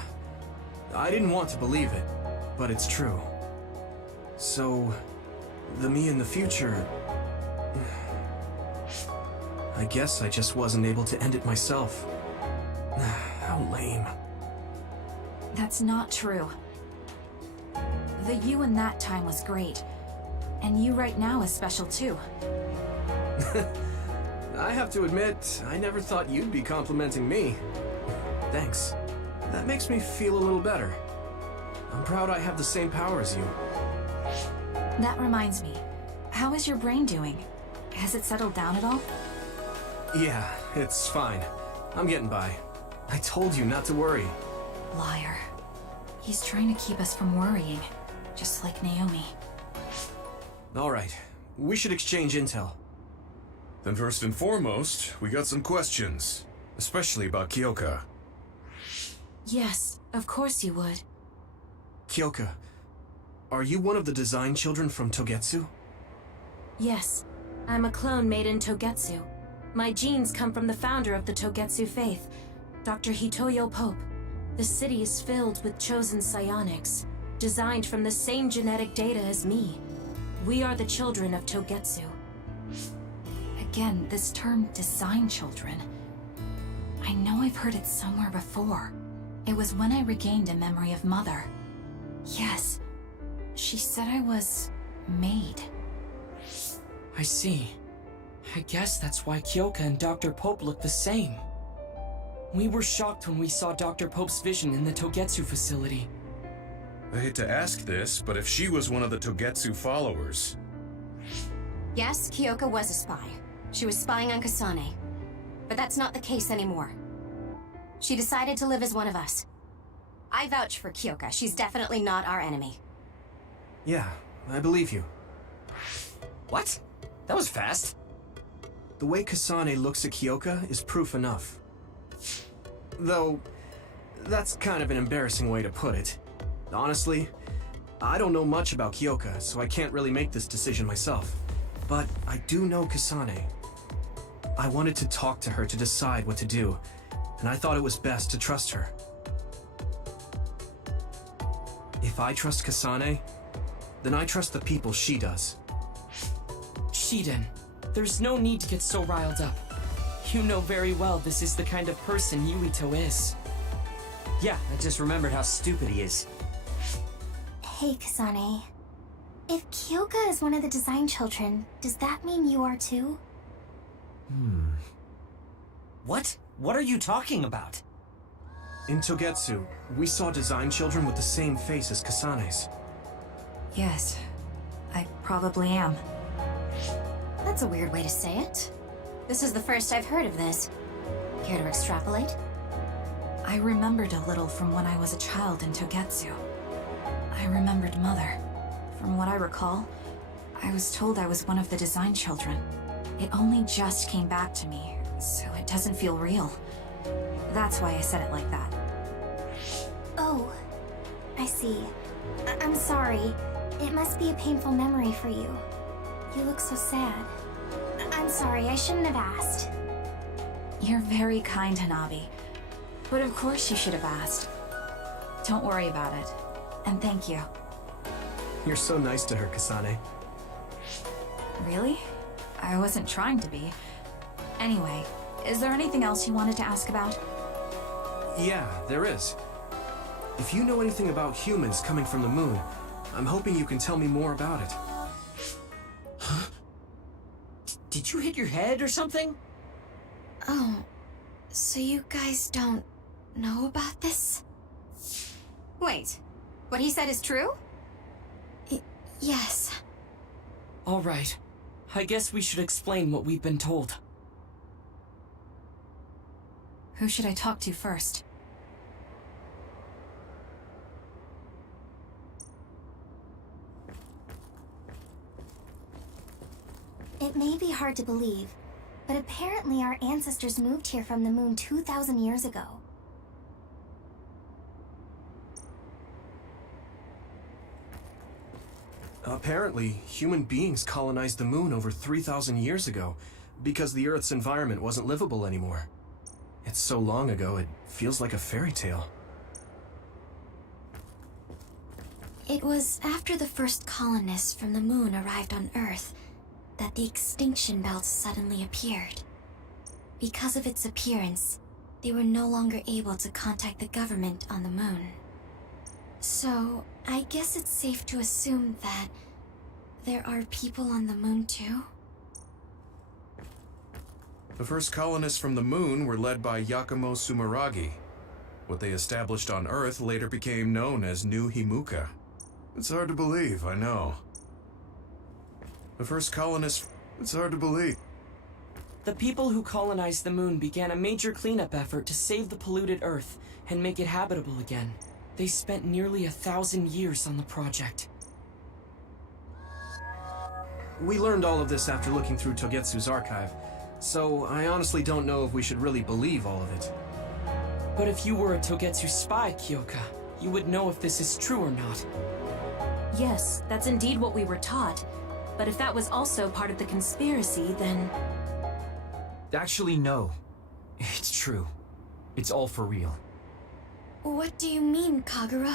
I didn't want to believe it, but it's true. So, the me in the future... I guess I just wasn't able to end it myself. How lame. That's not true. The you in that time was great, and you right now is special too. I have to admit, I never thought you'd be complimenting me. Thanks. That makes me feel a little better. I'm proud I have the same power as you. That reminds me, how is your brain doing? Has it settled down at all? Yeah, it's fine. I'm getting by. I told you not to worry. Liar. He's trying to keep us from worrying. just like Naomi. Alright, we should exchange intel. Then first and foremost, we got some questions. Especially about Kyoka. Yes, of course you would. Kyoka, are you one of the design children from Togetsu? Yes, I'm a clone made in Togetsu. My genes come from the founder of the Togetsu faith, Dr. Hitoyo Pope. The city is filled with chosen psionics, designed from the same genetic data as me. We are the children of Togetsu. Again, this term design children. I know I've heard it somewhere before. It was when I regained a memory of Mother. Yes, she said I was made. I see. I guess that's why Kyoka and Dr. Pope look the same. We were shocked when we saw Dr. Pope's vision in the Togetsu facility. I hate to ask this, but if she was one of the Togetsu followers... Yes, Kyoka was a spy. She was spying on Kasane. But that's not the case anymore. She decided to live as one of us. I vouch for Kyoka. She's definitely not our enemy. Yeah, I believe you. What? That was fast. The way Kasane looks at Kyoka is proof enough. Though, that's kind of an embarrassing way to put it. Honestly, I don't know much about Kyoka, so I can't really make this decision myself. But I do know Kasane. I wanted to talk to her to decide what to do, and I thought it was best to trust her. If I trust Kasane, then I trust the people she does. Shiden, there's no need to get so riled up. You know very well this is the kind of person Yuito is. Yeah, I just remembered how stupid he is. Hey, Kasane. If Kyoka is one of the design children, does that mean you are too? What? What are you talking about? In Togetsu, we saw design children with the same face as Kasane's. Yes, I probably am. That's a weird way to say it. This is the first I've heard of this. Care to extrapolate? I remembered a little from when I was a child in Togetsu. I remembered Mother. From what I recall, I was told I was one of the design children. It only just came back to me, so it doesn't feel real. That's why I said it like that. Oh, I see. I'm sorry. It must be a painful memory for you. You look so sad. I'm sorry, I shouldn't have asked. You're very kind, Hanabi. But of course you should have asked. Don't worry about it. And thank you. You're so nice to her, Kasane. Really? I wasn't trying to be. Anyway, is there anything else you wanted to ask about? Yeah, there is. If you know anything about humans coming from the moon, I'm hoping you can tell me more about it. Huh? Did you hit your head or something? Oh, so you guys don't know about this? Wait, what he said is true? Yes. All right. I guess we should explain what we've been told. Who should I talk to first? It may be hard to believe, but apparently our ancestors moved here from the moon 2,000 years ago. Apparently, human beings colonized the moon over 3,000 years ago because the Earth's environment wasn't livable anymore. It's so long ago, it feels like a fairy tale. It was after the first colonists from the moon arrived on Earth that the extinction belt suddenly appeared. Because of its appearance, they were no longer able to contact the government on the moon. So, I guess it's safe to assume that there are people on the moon too? The first colonists from the moon were led by Yakumo Sumeragi. What they established on Earth later became known as New Himuka. It's hard to believe, I know. The first colonists... It's hard to believe. The people who colonized the moon began a major cleanup effort to save the polluted Earth and make it habitable again. They spent nearly 1,000 years on the project. We learned all of this after looking through Togetsu's archive, so I honestly don't know if we should really believe all of it. But if you were a Togetsu spy, Kyoka, you would know if this is true or not. Yes, that's indeed what we were taught. But if that was also part of the conspiracy, then... Actually, no. It's true. It's all for real. What do you mean, Kagero?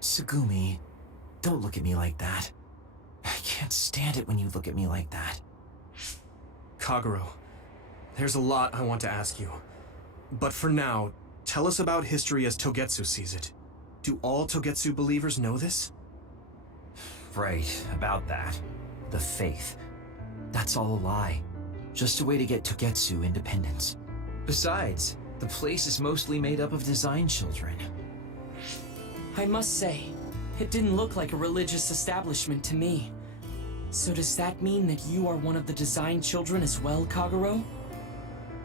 Tsugumi, don't look at me like that. I can't stand it when you look at me like that. Kagero, there's a lot I want to ask you. But for now, tell us about history as Togetsu sees it. Do all Togetsu believers know this? Right, about that. The faith. That's all a lie. Just a way to get Togetsu independence. Besides, the place is mostly made up of design children. I must say, it didn't look like a religious establishment to me. So does that mean that you are one of the design children as well, Kagero?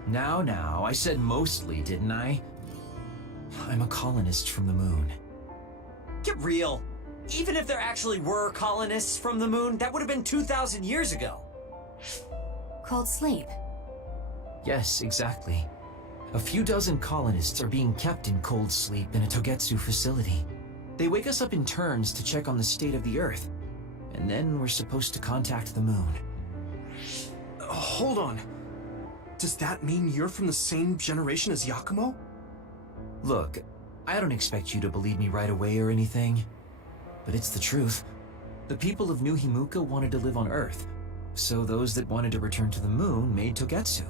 Now, I said mostly, didn't I? I'm a colonist from the moon. Get real. Even if there actually were colonists from the moon, that would have been 2,000 years ago. Cold sleep. Yes, exactly. A few dozen colonists are being kept in cold sleep in a Togetsu facility. They wake us up in turns to check on the state of the Earth, and then we're supposed to contact the moon. Hold on. Does that mean you're from the same generation as Yakumo? Look, I don't expect you to believe me right away or anything, but it's the truth. The people of New Himuka wanted to live on Earth, so those that wanted to return to the moon made Togetsu.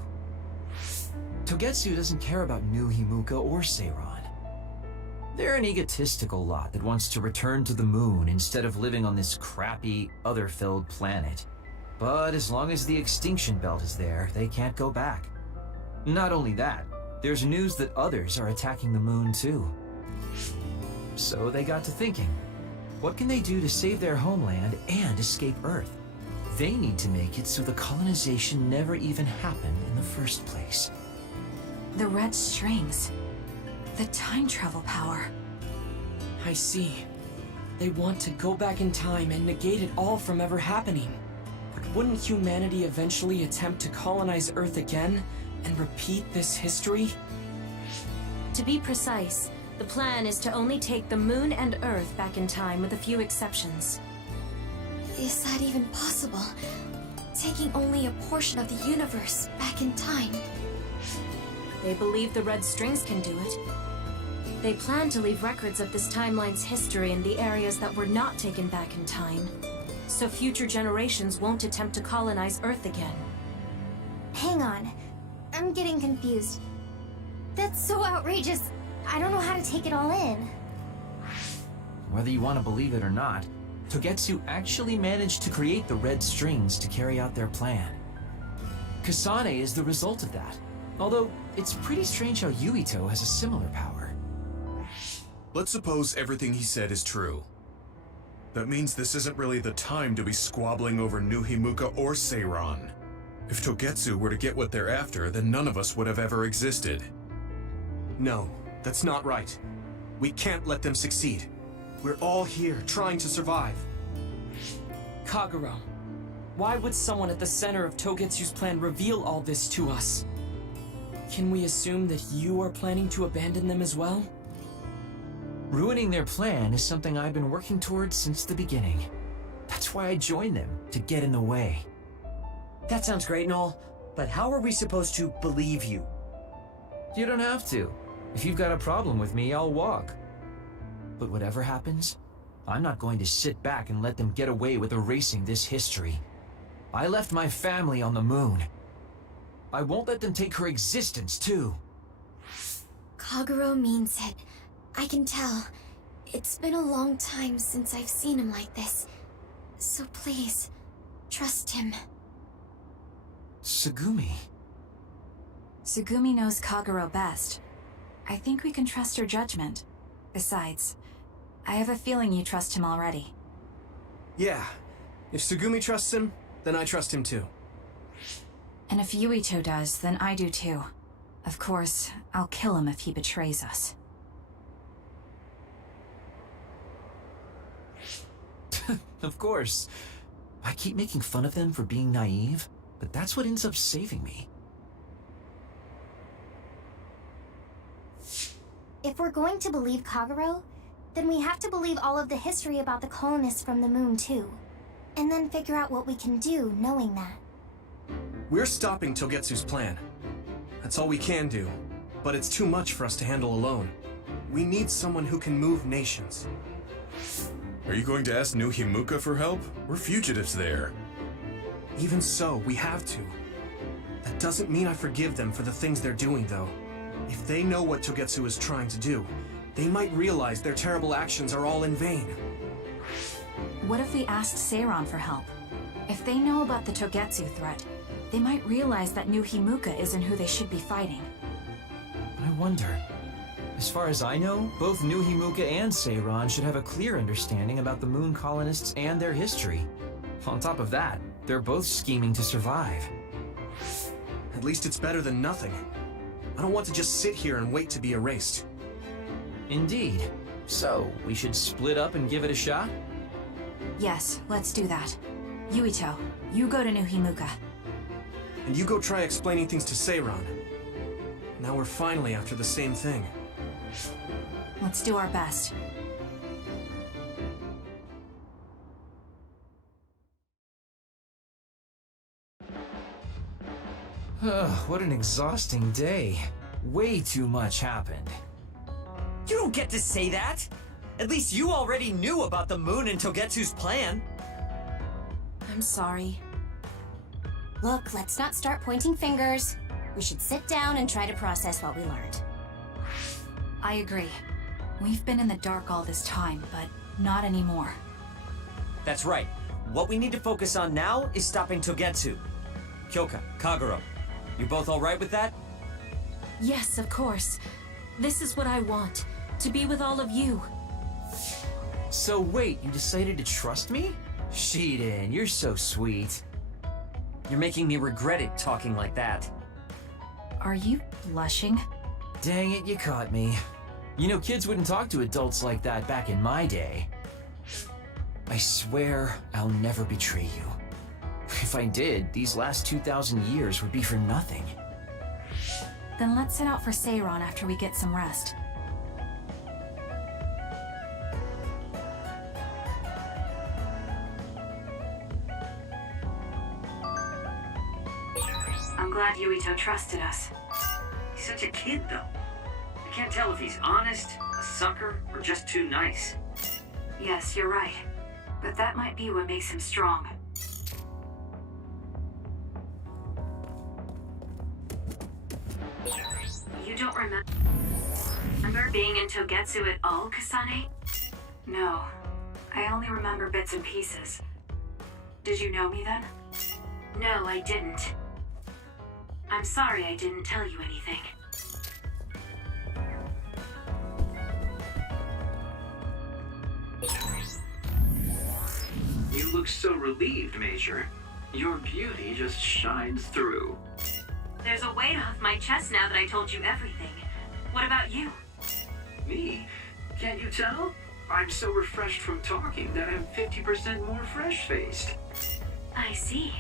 Togetsu doesn't care about New Himuka or Seiran. They're an egotistical lot that wants to return to the moon instead of living on this crappy, other-filled planet. But as long as the extinction belt is there, they can't go back. Not only that, there's news that others are attacking the moon too. So they got to thinking, what can they do to save their homeland and escape Earth? They need to make it so the colonization never even happened in the first place. The red strings. The time travel power. I see. They want to go back in time and negate it all from ever happening. But wouldn't humanity eventually attempt to colonize Earth again and repeat this history? To be precise, the plan is to only take the moon and Earth back in time with a few exceptions. Is that even possible? Taking only a portion of the universe back in time? They believe the red strings can do it. They plan to leave records of this timeline's history in the areas that were not taken back in time, so future generations won't attempt to colonize Earth again. Hang on. I'm getting confused. That's so outrageous. I don't know how to take it all in. Whether you want to believe it or not, Togetsu actually managed to create the red strings to carry out their plan. Kasane is the result of that, although it's pretty strange how Yuito has a similar power. Let's suppose everything he said is true. That means this isn't really the time to be squabbling over New Himuka or Seiran. If Togetsu were to get what they're after, then none of us would have ever existed. No, that's not right. We can't let them succeed. We're all here, trying to survive. Kagero, why would someone at the center of Togetsu's plan reveal all this to us? Can we assume that you are planning to abandon them as well? Ruining their plan is something I've been working towards since the beginning. That's why I joined them, to get in the way. That sounds great and all, but how are we supposed to believe you? You don't have to. If you've got a problem with me, I'll walk. But whatever happens, I'm not going to sit back and let them get away with erasing this history. I left my family on the moon. I won't let them take her existence, too. Kagero means it. I can tell. It's been a long time since I've seen him like this. So please, trust him. Tsugumi. Tsugumi knows Kagero best. I think we can trust her judgment. Besides, I have a feeling you trust him already. Yeah. If Tsugumi trusts him, then I trust him too. And if Yuito does, then I do too. Of course, I'll kill him if he betrays us. Of course. I keep making fun of them for being naive, but that's what ends up saving me. If we're going to believe Kagero, then we have to believe all of the history about the colonists from the moon too. And then figure out what we can do knowing that. We're stopping Togetsu's plan. That's all we can do, but it's too much for us to handle alone. We need someone who can move nations. Are you going to ask New Himuka for help? We're fugitives there. Even so, we have to. That doesn't mean I forgive them for the things they're doing, though. If they know what Togetsu is trying to do, they might realize their terrible actions are all in vain. What if we asked Seiran for help? If they know about the Togetsu threat, they might realize that New Himuka isn't who they should be fighting. I wonder. As far as I know, both New Himuka and Seiran should have a clear understanding about the moon colonists and their history. On top of that, they're both scheming to survive. At least it's better than nothing. I don't want to just sit here and wait to be erased. Indeed. So, we should split up and give it a shot? Yes, let's do that. Yuito, you go to New Himuka. And you go try explaining things to Seiran. Now we're finally after the same thing. Let's do our best. What an exhausting day. Way too much happened. You don't get to say that! At least you already knew about the moon and Togetsu's plan. I'm sorry. Look, let's not start pointing fingers. We should sit down and try to process what we learned. I agree. We've been in the dark all this time, but not anymore. That's right. What we need to focus on now is stopping Togetsu. Kyoka, Kagero, you both alright with that? Yes, of course. This is what I want, to be with all of you. So wait, you decided to trust me? Shiden, you're so sweet. You're making me regret it talking like that. Are you blushing? Dang it, you caught me. You know, kids wouldn't talk to adults like that back in my day. I swear I'll never betray you. If I did, these last 2,000 years would be for nothing. Then let's set out for Seiran after we get some rest. I'm glad Yuito trusted us. He's such a kid, though. I can't tell if he's honest, a sucker, or just too nice. Yes, you're right. But that might be what makes him strong. You don't remember being in Togetsu at all, Kasane? No. I only remember bits and pieces. Did you know me then? No, I didn't. I'm sorry I didn't tell you anything. You look so relieved, Major. Your beauty just shines through. There's a weight off my chest now that I told you everything. What about you? Me? Can't you tell? I'm so refreshed from talking that I'm 50% more fresh-faced. I see.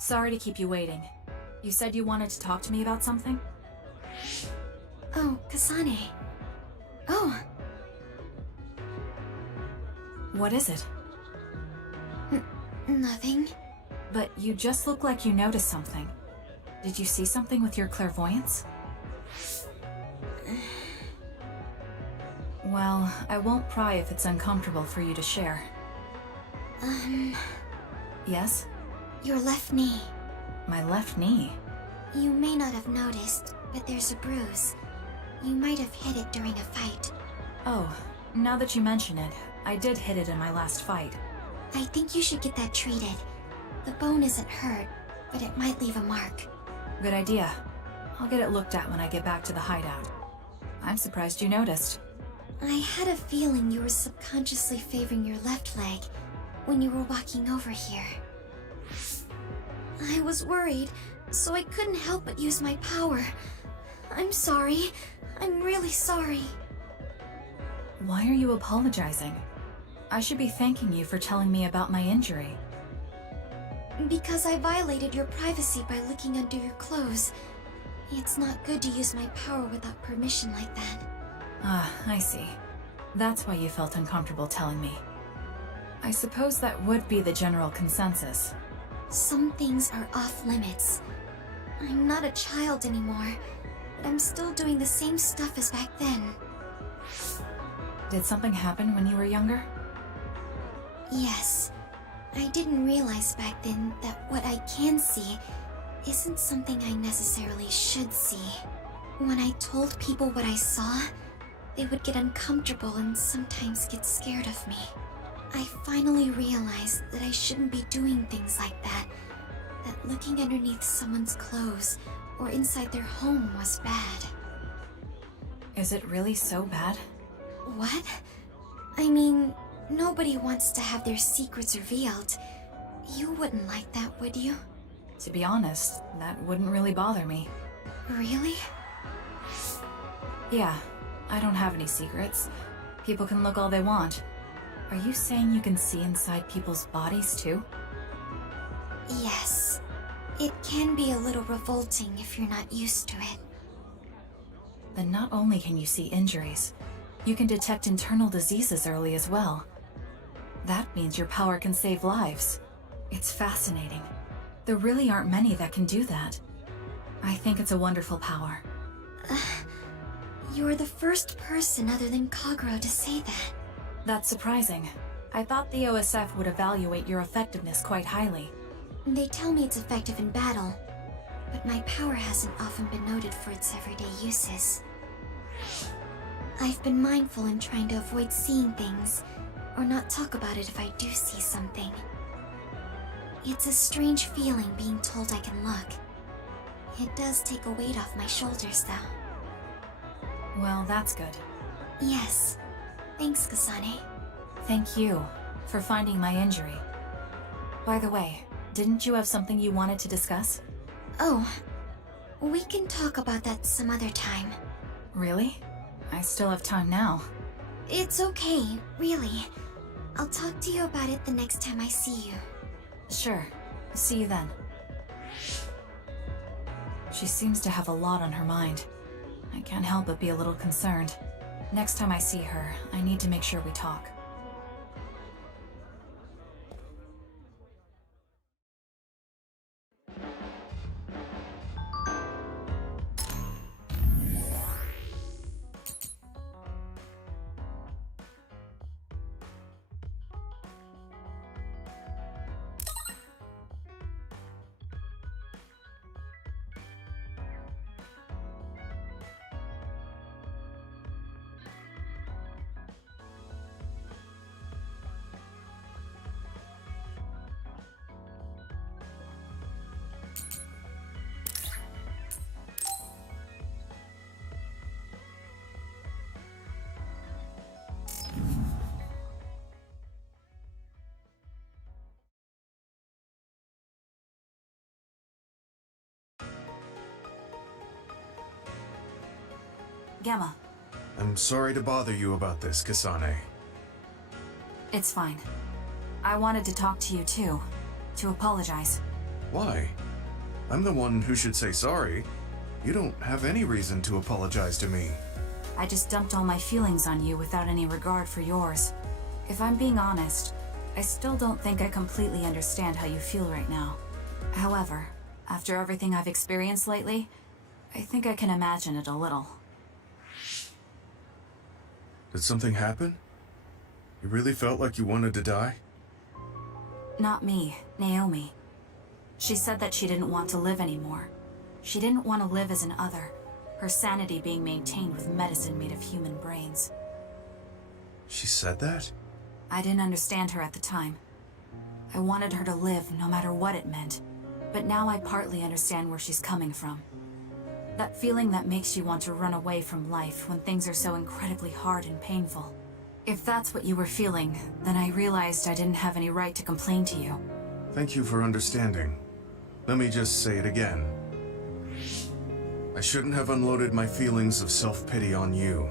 Sorry to keep you waiting. You said you wanted to talk to me about something? Oh, Kasane. Oh. What is it? Nothing. But you just look like you noticed something. Did you see something with your clairvoyance? Well, I won't pry if it's uncomfortable for you to share. Yes? Your left knee. My left knee? You may not have noticed, but there's a bruise. You might have hit it during a fight. Oh, now that you mention it, I did hit it in my last fight. I think you should get that treated. The bone isn't hurt, but it might leave a mark. Good idea. I'll get it looked at when I get back to the hideout. I'm surprised you noticed. I had a feeling you were subconsciously favoring your left leg when you were walking over here. I was worried, so I couldn't help but use my power. I'm sorry. I'm really sorry. Why are you apologizing? I should be thanking you for telling me about my injury. Because I violated your privacy by looking under your clothes. It's not good to use my power without permission like that. Ah, I see. That's why you felt uncomfortable telling me. I suppose that would be the general consensus. Some things are off limits. I'm not a child anymore, but I'm still doing the same stuff as back then. Did something happen when you were younger? Yes. I didn't realize back then that what I can see isn't something I necessarily should see. When I told people what I saw, they would get uncomfortable and sometimes get scared of me. I finally realized that I shouldn't be doing things like that. That looking underneath someone's clothes or inside their home was bad. Is it really so bad? What? I mean, nobody wants to have their secrets revealed. You wouldn't like that, would you? To be honest, that wouldn't really bother me. Really? Yeah, I don't have any secrets. People can look all they want. Are you saying you can see inside people's bodies too? Yes. It can be a little revolting if you're not used to it. Then not only can you see injuries, you can detect internal diseases early as well. That means your power can save lives. It's fascinating. There really aren't many that can do that. I think it's a wonderful power. You're the first person other than Kagero to say that. That's surprising. I thought the OSF would evaluate your effectiveness quite highly. They tell me it's effective in battle, but my power hasn't often been noted for its everyday uses. I've been mindful in trying to avoid seeing things, or not talk about it if I do see something. It's a strange feeling being told I can look. It does take a weight off my shoulders, though. Well, that's good. Yes. Thanks, Kasane. Thank you for finding my injury. By the way, didn't you have something you wanted to discuss? Oh, we can talk about that some other time. Really? I still have time now. It's okay, really. I'll talk to you about it the next time I see you. Sure. See you then. She seems to have a lot on her mind. I can't help but be a little concerned. Next time I see her, I need to make sure we talk. Gamma. I'm sorry to bother you about this, Kasane. It's fine. I wanted to talk to you too, to apologize. Why? I'm the one who should say sorry. You don't have any reason to apologize to me. I just dumped all my feelings on you without any regard for yours. If I'm being honest, I still don't think I completely understand how you feel right now. However, after everything I've experienced lately, I think I can imagine it a little. Did something happen? You really felt like you wanted to die? Not me, Naomi. She said that she didn't want to live anymore. She didn't want to live as an other, her sanity being maintained with medicine made of human brains. She said that? I didn't understand her at the time. I wanted her to live no matter what it meant, but now I partly understand where she's coming from. That feeling that makes you want to run away from life when things are so incredibly hard and painful. If that's what you were feeling, then I realized I didn't have any right to complain to you. Thank you for understanding. Let me just say it again. I shouldn't have unloaded my feelings of self-pity on you.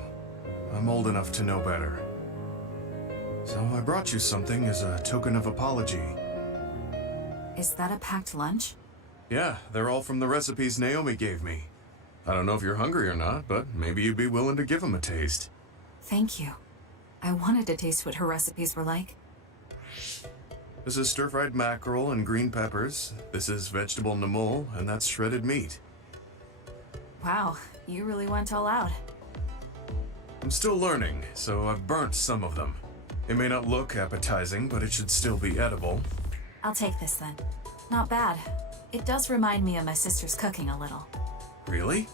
I'm old enough to know better. So I brought you something as a token of apology. Is that a packed lunch? Yeah, they're all from the recipes Naomi gave me. I don't know if you're hungry or not, but maybe you'd be willing to give them a taste. Thank you. I wanted to taste what her recipes were like. This is stir-fried mackerel and green peppers. This is vegetable namul, and that's shredded meat. Wow, you really went all out. I'm still learning, so I've burnt some of them. It may not look appetizing, but it should still be edible. I'll take this then. Not bad. It does remind me of my sister's cooking a little. Really?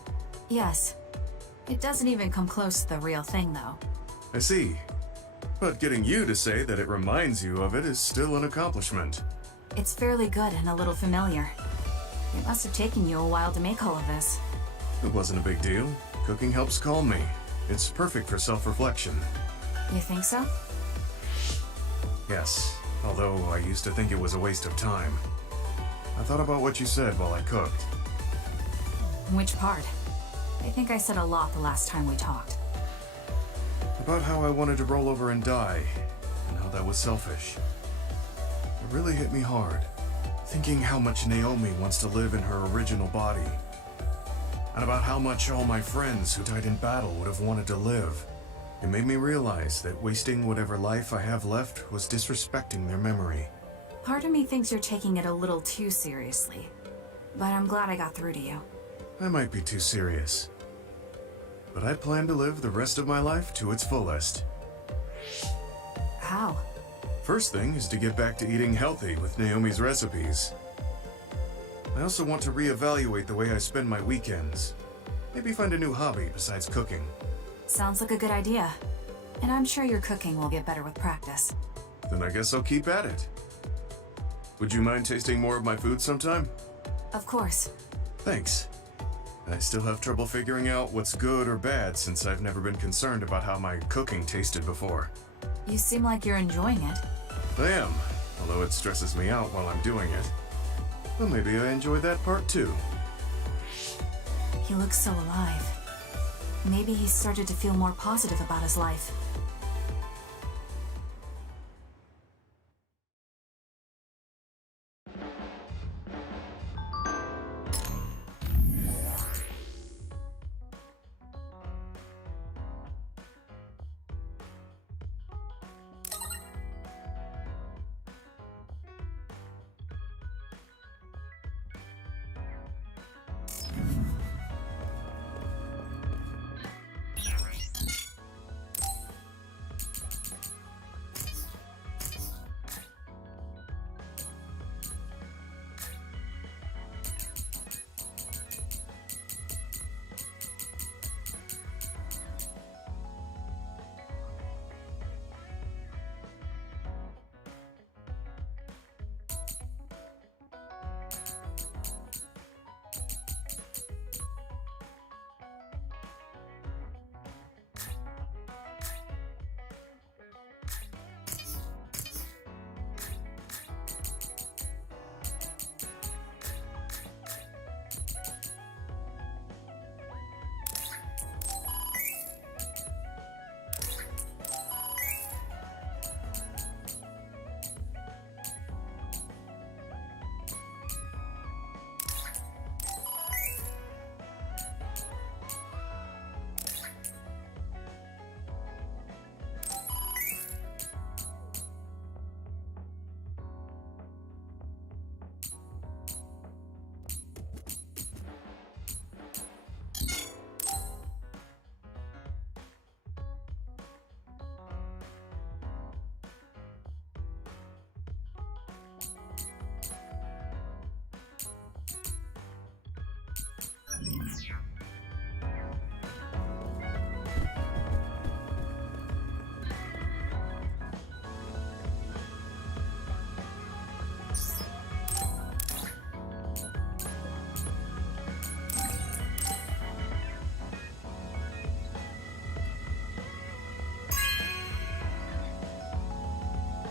Yes. It doesn't even come close to the real thing, though. I see. But getting you to say that it reminds you of it is still an accomplishment. It's fairly good and a little familiar. It must have taken you a while to make all of this. It wasn't a big deal. Cooking helps calm me. It's perfect for self-reflection. You think so? Yes, although I used to think it was a waste of time. I thought about what you said while I cooked. Which part? I think I said a lot the last time we talked. About how I wanted to roll over and die, and how that was selfish. It really hit me hard, thinking how much Naomi wants to live in her original body. And about how much all my friends who died in battle would have wanted to live. It made me realize that wasting whatever life I have left was disrespecting their memory. Part of me thinks you're taking it a little too seriously, but I'm glad I got through to you. I might be too serious, but I plan to live the rest of my life to its fullest. How? First thing is to get back to eating healthy with Naomi's recipes. I also want to reevaluate the way I spend my weekends. Maybe find a new hobby besides cooking. Sounds like a good idea. And I'm sure your cooking will get better with practice. Then I guess I'll keep at it. Would you mind tasting more of my food sometime? Of course. Thanks. I still have trouble figuring out what's good or bad since I've never been concerned about how my cooking tasted before. You seem like you're enjoying it. I am, although it stresses me out while I'm doing it. Well, maybe I enjoy that part too. He looks so alive. Maybe he started to feel more positive about his life.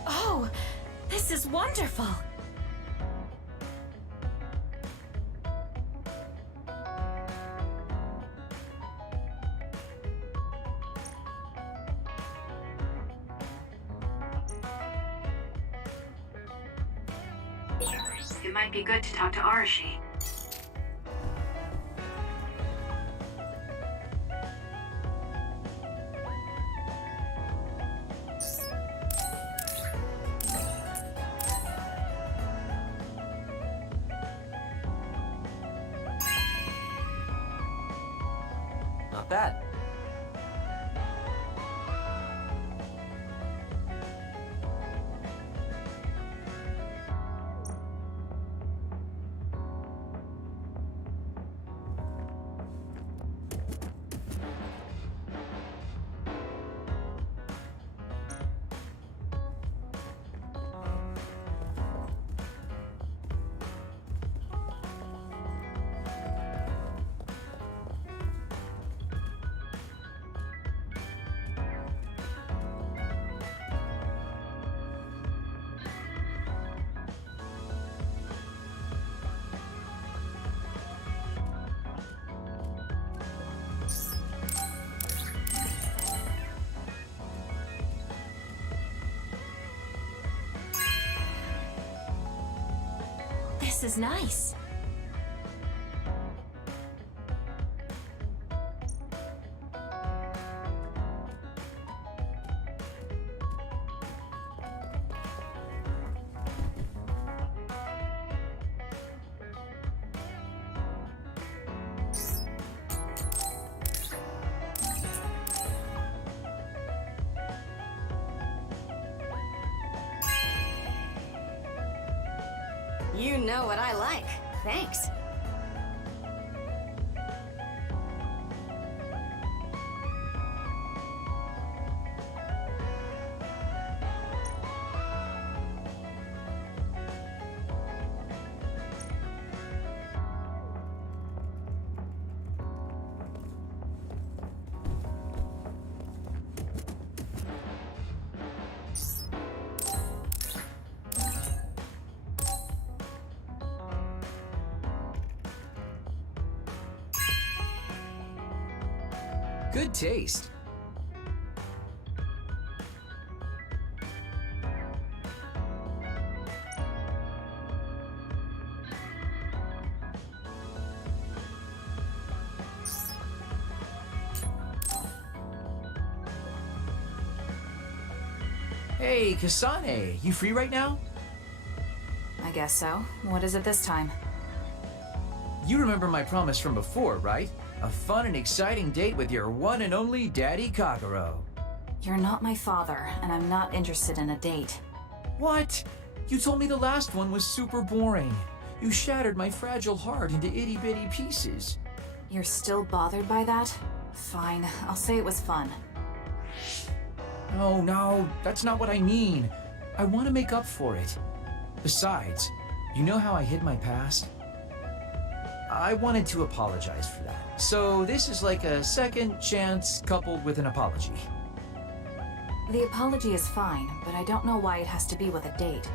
Oh, this is wonderful. It might be good to talk to Arashi. Not bad. This is nice. You know what I like. Thanks. Good taste. Hey, Kasane, you free right now? I guess so. What is it this time? You remember my promise from before, right? A fun and exciting date with your one and only Daddy Kagero. You're not my father, and I'm not interested in a date. What? You told me the last one was super boring. You shattered my fragile heart into itty-bitty pieces. You're still bothered by that? Fine, I'll say it was fun. No, that's not what I mean. I want to make up for it. Besides, you know how I hid my past? I wanted to apologize for that. So this is like a second chance coupled with an apology. The apology is fine, but I don't know why it has to be with a date.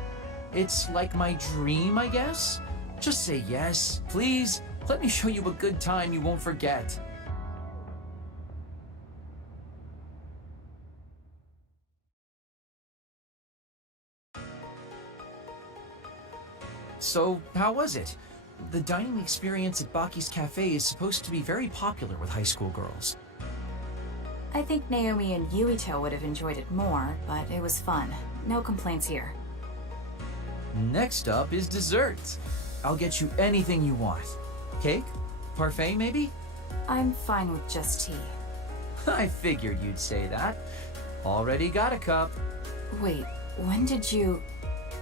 It's like my dream, I guess? Just say yes, please. Let me show you a good time you won't forget. So, how was it? The dining experience at Baki's Cafe is supposed to be very popular with high school girls. I think Naomi and Yuito would have enjoyed it more, but it was fun. No complaints here. Next up is dessert. I'll get you anything you want. Cake? Parfait, maybe? I'm fine with just tea. I figured you'd say that. Already got a cup. Wait, when did you...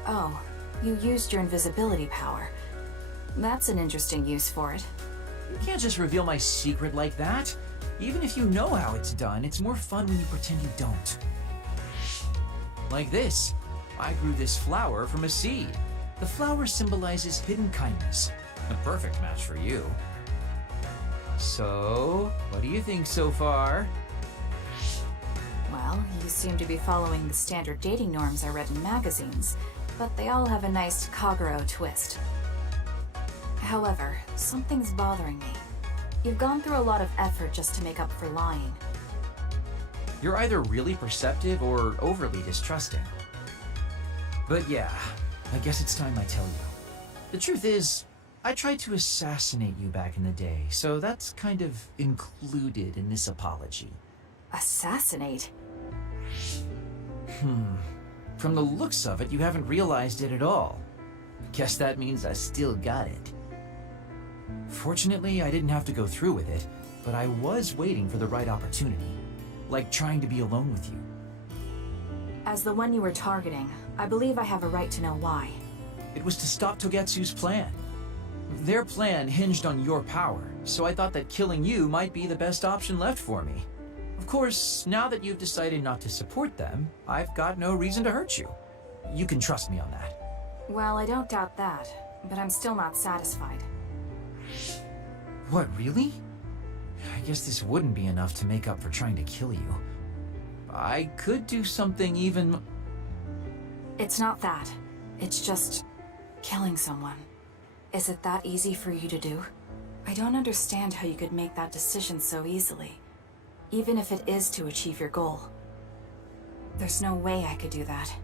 Oh, you used your invisibility power. That's an interesting use for it. You can't just reveal my secret like that. Even if you know how it's done, it's more fun when you pretend you don't. Like this. I grew this flower from a seed. The flower symbolizes hidden kindness. A perfect match for you. So, what do you think so far? Well, you seem to be following the standard dating norms I read in magazines, but they all have a nice Kagero twist. However, something's bothering me. You've gone through a lot of effort just to make up for lying. You're either really perceptive or overly distrusting. But yeah, I guess it's time I tell you. The truth is, I tried to assassinate you back in the day, so that's kind of included in this apology. Assassinate? From the looks of it, you haven't realized it at all. Guess that means I still got it. Fortunately, I didn't have to go through with it, but I was waiting for the right opportunity. Like trying to be alone with you. As the one you were targeting, I believe I have a right to know why. It was to stop Togetsu's plan. Their plan hinged on your power, so I thought that killing you might be the best option left for me. Of course, now that you've decided not to support them, I've got no reason to hurt you. You can trust me on that. Well, I don't doubt that, but I'm still not satisfied. What, really? I guess this wouldn't be enough to make up for trying to kill you. I could do something even... It's not that. It's just... killing someone. Is it that easy for you to do? I don't understand how you could make that decision so easily. Even if it is to achieve your goal. There's no way I could do that.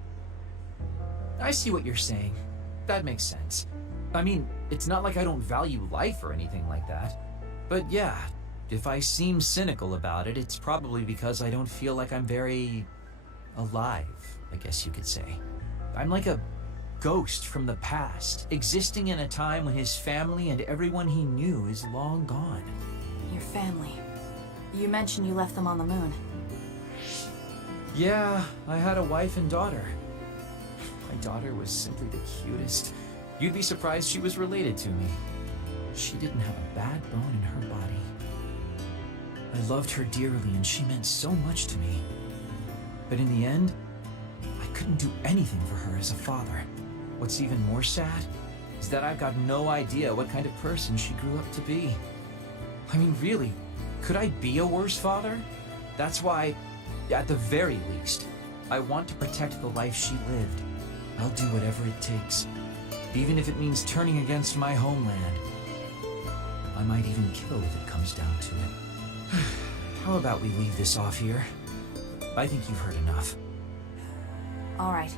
I see what you're saying. That makes sense. I mean, it's not like I don't value life or anything like that. But yeah, if I seem cynical about it, it's probably because I don't feel like I'm very... alive, I guess you could say. I'm like a ghost from the past, existing in a time when his family and everyone he knew is long gone. Your family. You mentioned you left them on the moon. Yeah, I had a wife and daughter. My daughter was simply the cutest. You'd be surprised she was related to me. She didn't have a bad bone in her body. I loved her dearly and she meant so much to me. But in the end, I couldn't do anything for her as a father. What's even more sad is that I've got no idea what kind of person she grew up to be. I mean, really, could I be a worse father? That's why, at the very least, I want to protect the life she lived. I'll do whatever it takes, even if it means turning against my homeland. I might even kill if it comes down to it. How about we leave this off here? I think you've heard enough. All right.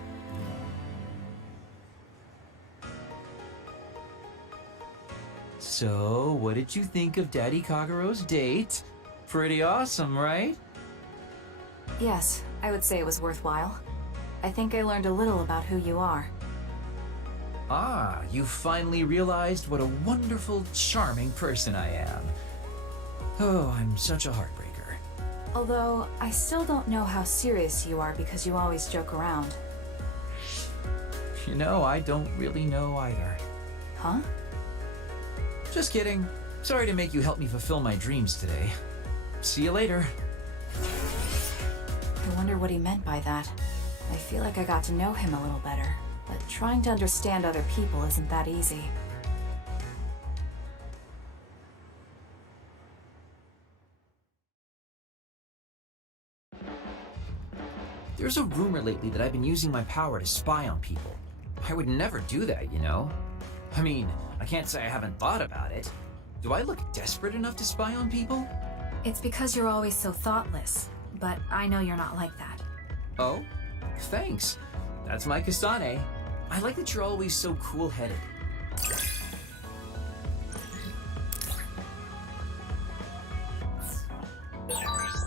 So, what did you think of Daddy Kagero's date? Pretty awesome, right? Yes, I would say it was worthwhile. I think I learned a little about who you are. Ah, you finally realized what a wonderful, charming person I am. Oh, I'm such a heartbreaker. Although, I still don't know how serious you are because you always joke around. You know, I don't really know either. Huh? Just kidding. Sorry to make you help me fulfill my dreams today. See you later. I wonder what he meant by that. I feel like I got to know him a little better, but trying to understand other people isn't that easy. There's a rumor lately that I've been using my power to spy on people. I would never do that, you know? I mean, I can't say I haven't thought about it. Do I look desperate enough to spy on people? It's because you're always so thoughtless, but I know you're not like that. Oh? Thanks. That's my Kasane. I like that you're always so cool-headed.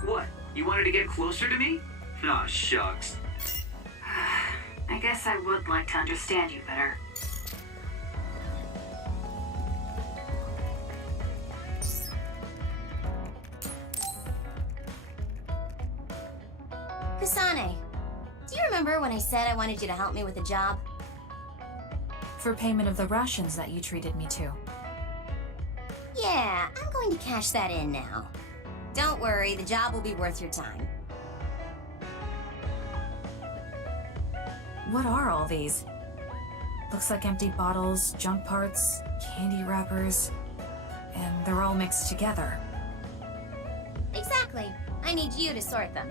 What? You wanted to get closer to me? Aw, shucks. I guess I would like to understand you better. Kasane, do you remember when I said I wanted you to help me with a job? For payment of the rations that you treated me to. Yeah, I'm going to cash that in now. Don't worry, the job will be worth your time. What are all these? Looks like empty bottles, junk parts, candy wrappers, and they're all mixed together. Exactly. I need you to sort them.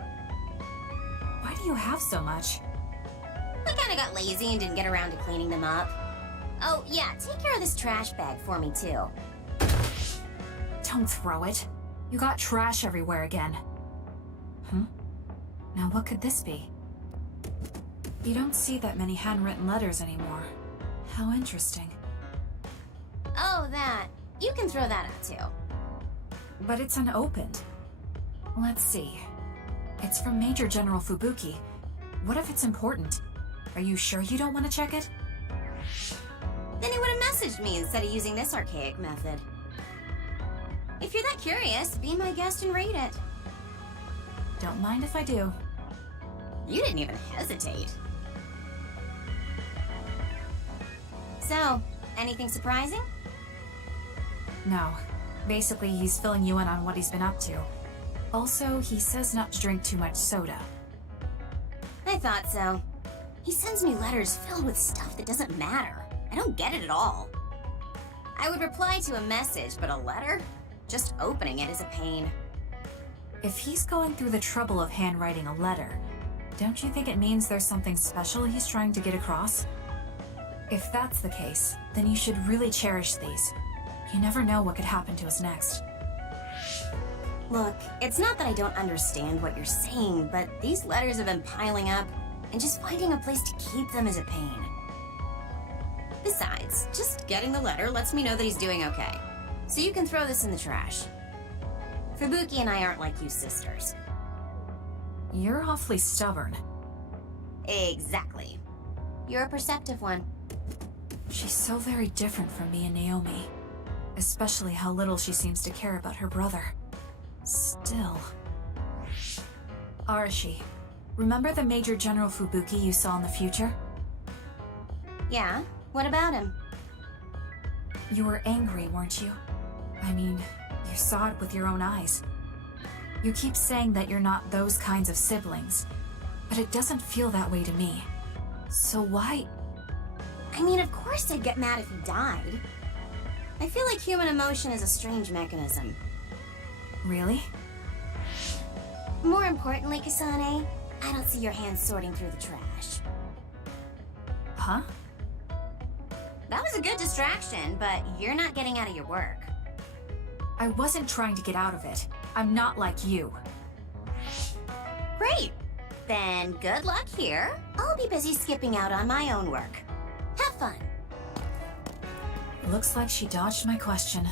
Why do you have so much? I kinda got lazy and didn't get around to cleaning them up. Oh, yeah, take care of this trash bag for me, too. Don't throw it. You got trash everywhere again. Now what could this be? You don't see that many handwritten letters anymore. How interesting. Oh, that. You can throw that out, too. But it's unopened. Let's see. It's from Major General Fubuki. What if it's important? Are you sure you don't want to check it? Then he would have messaged me instead of using this archaic method. If you're that curious, be my guest and read it. Don't mind if I do. You didn't even hesitate. So, anything surprising? No. Basically, he's filling you in on what he's been up to. Also, he says not to drink too much soda. I thought so. He sends me letters filled with stuff that doesn't matter. I don't get it at all. I would reply to a message, but a letter? Just opening it is a pain. If he's going through the trouble of handwriting a letter, don't you think it means there's something special he's trying to get across? If that's the case, then you should really cherish these. You never know what could happen to us next. Look, it's not that I don't understand what you're saying, but these letters have been piling up, and just finding a place to keep them is a pain. Besides, just getting the letter lets me know that he's doing okay. So you can throw this in the trash. Fubuki and I aren't like you sisters. You're awfully stubborn. Exactly. You're a perceptive one. She's so very different from me and Naomi. Especially how little she seems to care about her brother. Still... Arashi, remember the Major General Fubuki you saw in the future? Yeah? What about him? You were angry, weren't you? I mean, you saw it with your own eyes. You keep saying that you're not those kinds of siblings, but it doesn't feel that way to me. So why... I mean, of course I'd get mad if he died. I feel like human emotion is a strange mechanism. Really? More importantly, Kasane, I don't see your hands sorting through the trash. Huh? That was a good distraction, but you're not getting out of your work. I wasn't trying to get out of it. I'm not like you. Great! Then good luck here. I'll be busy skipping out on my own work. Have fun. Looks like she dodged my question.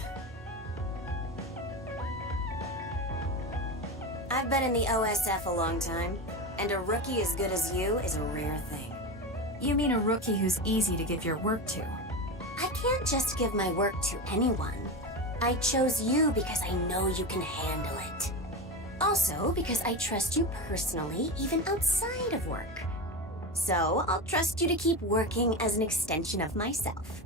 I've been in the OSF a long time, and a rookie as good as you is a rare thing. You mean a rookie who's easy to give your work to? I can't just give my work to anyone. I chose you because I know you can handle it. Also, because I trust you personally, even outside of work. So, I'll trust you to keep working as an extension of myself.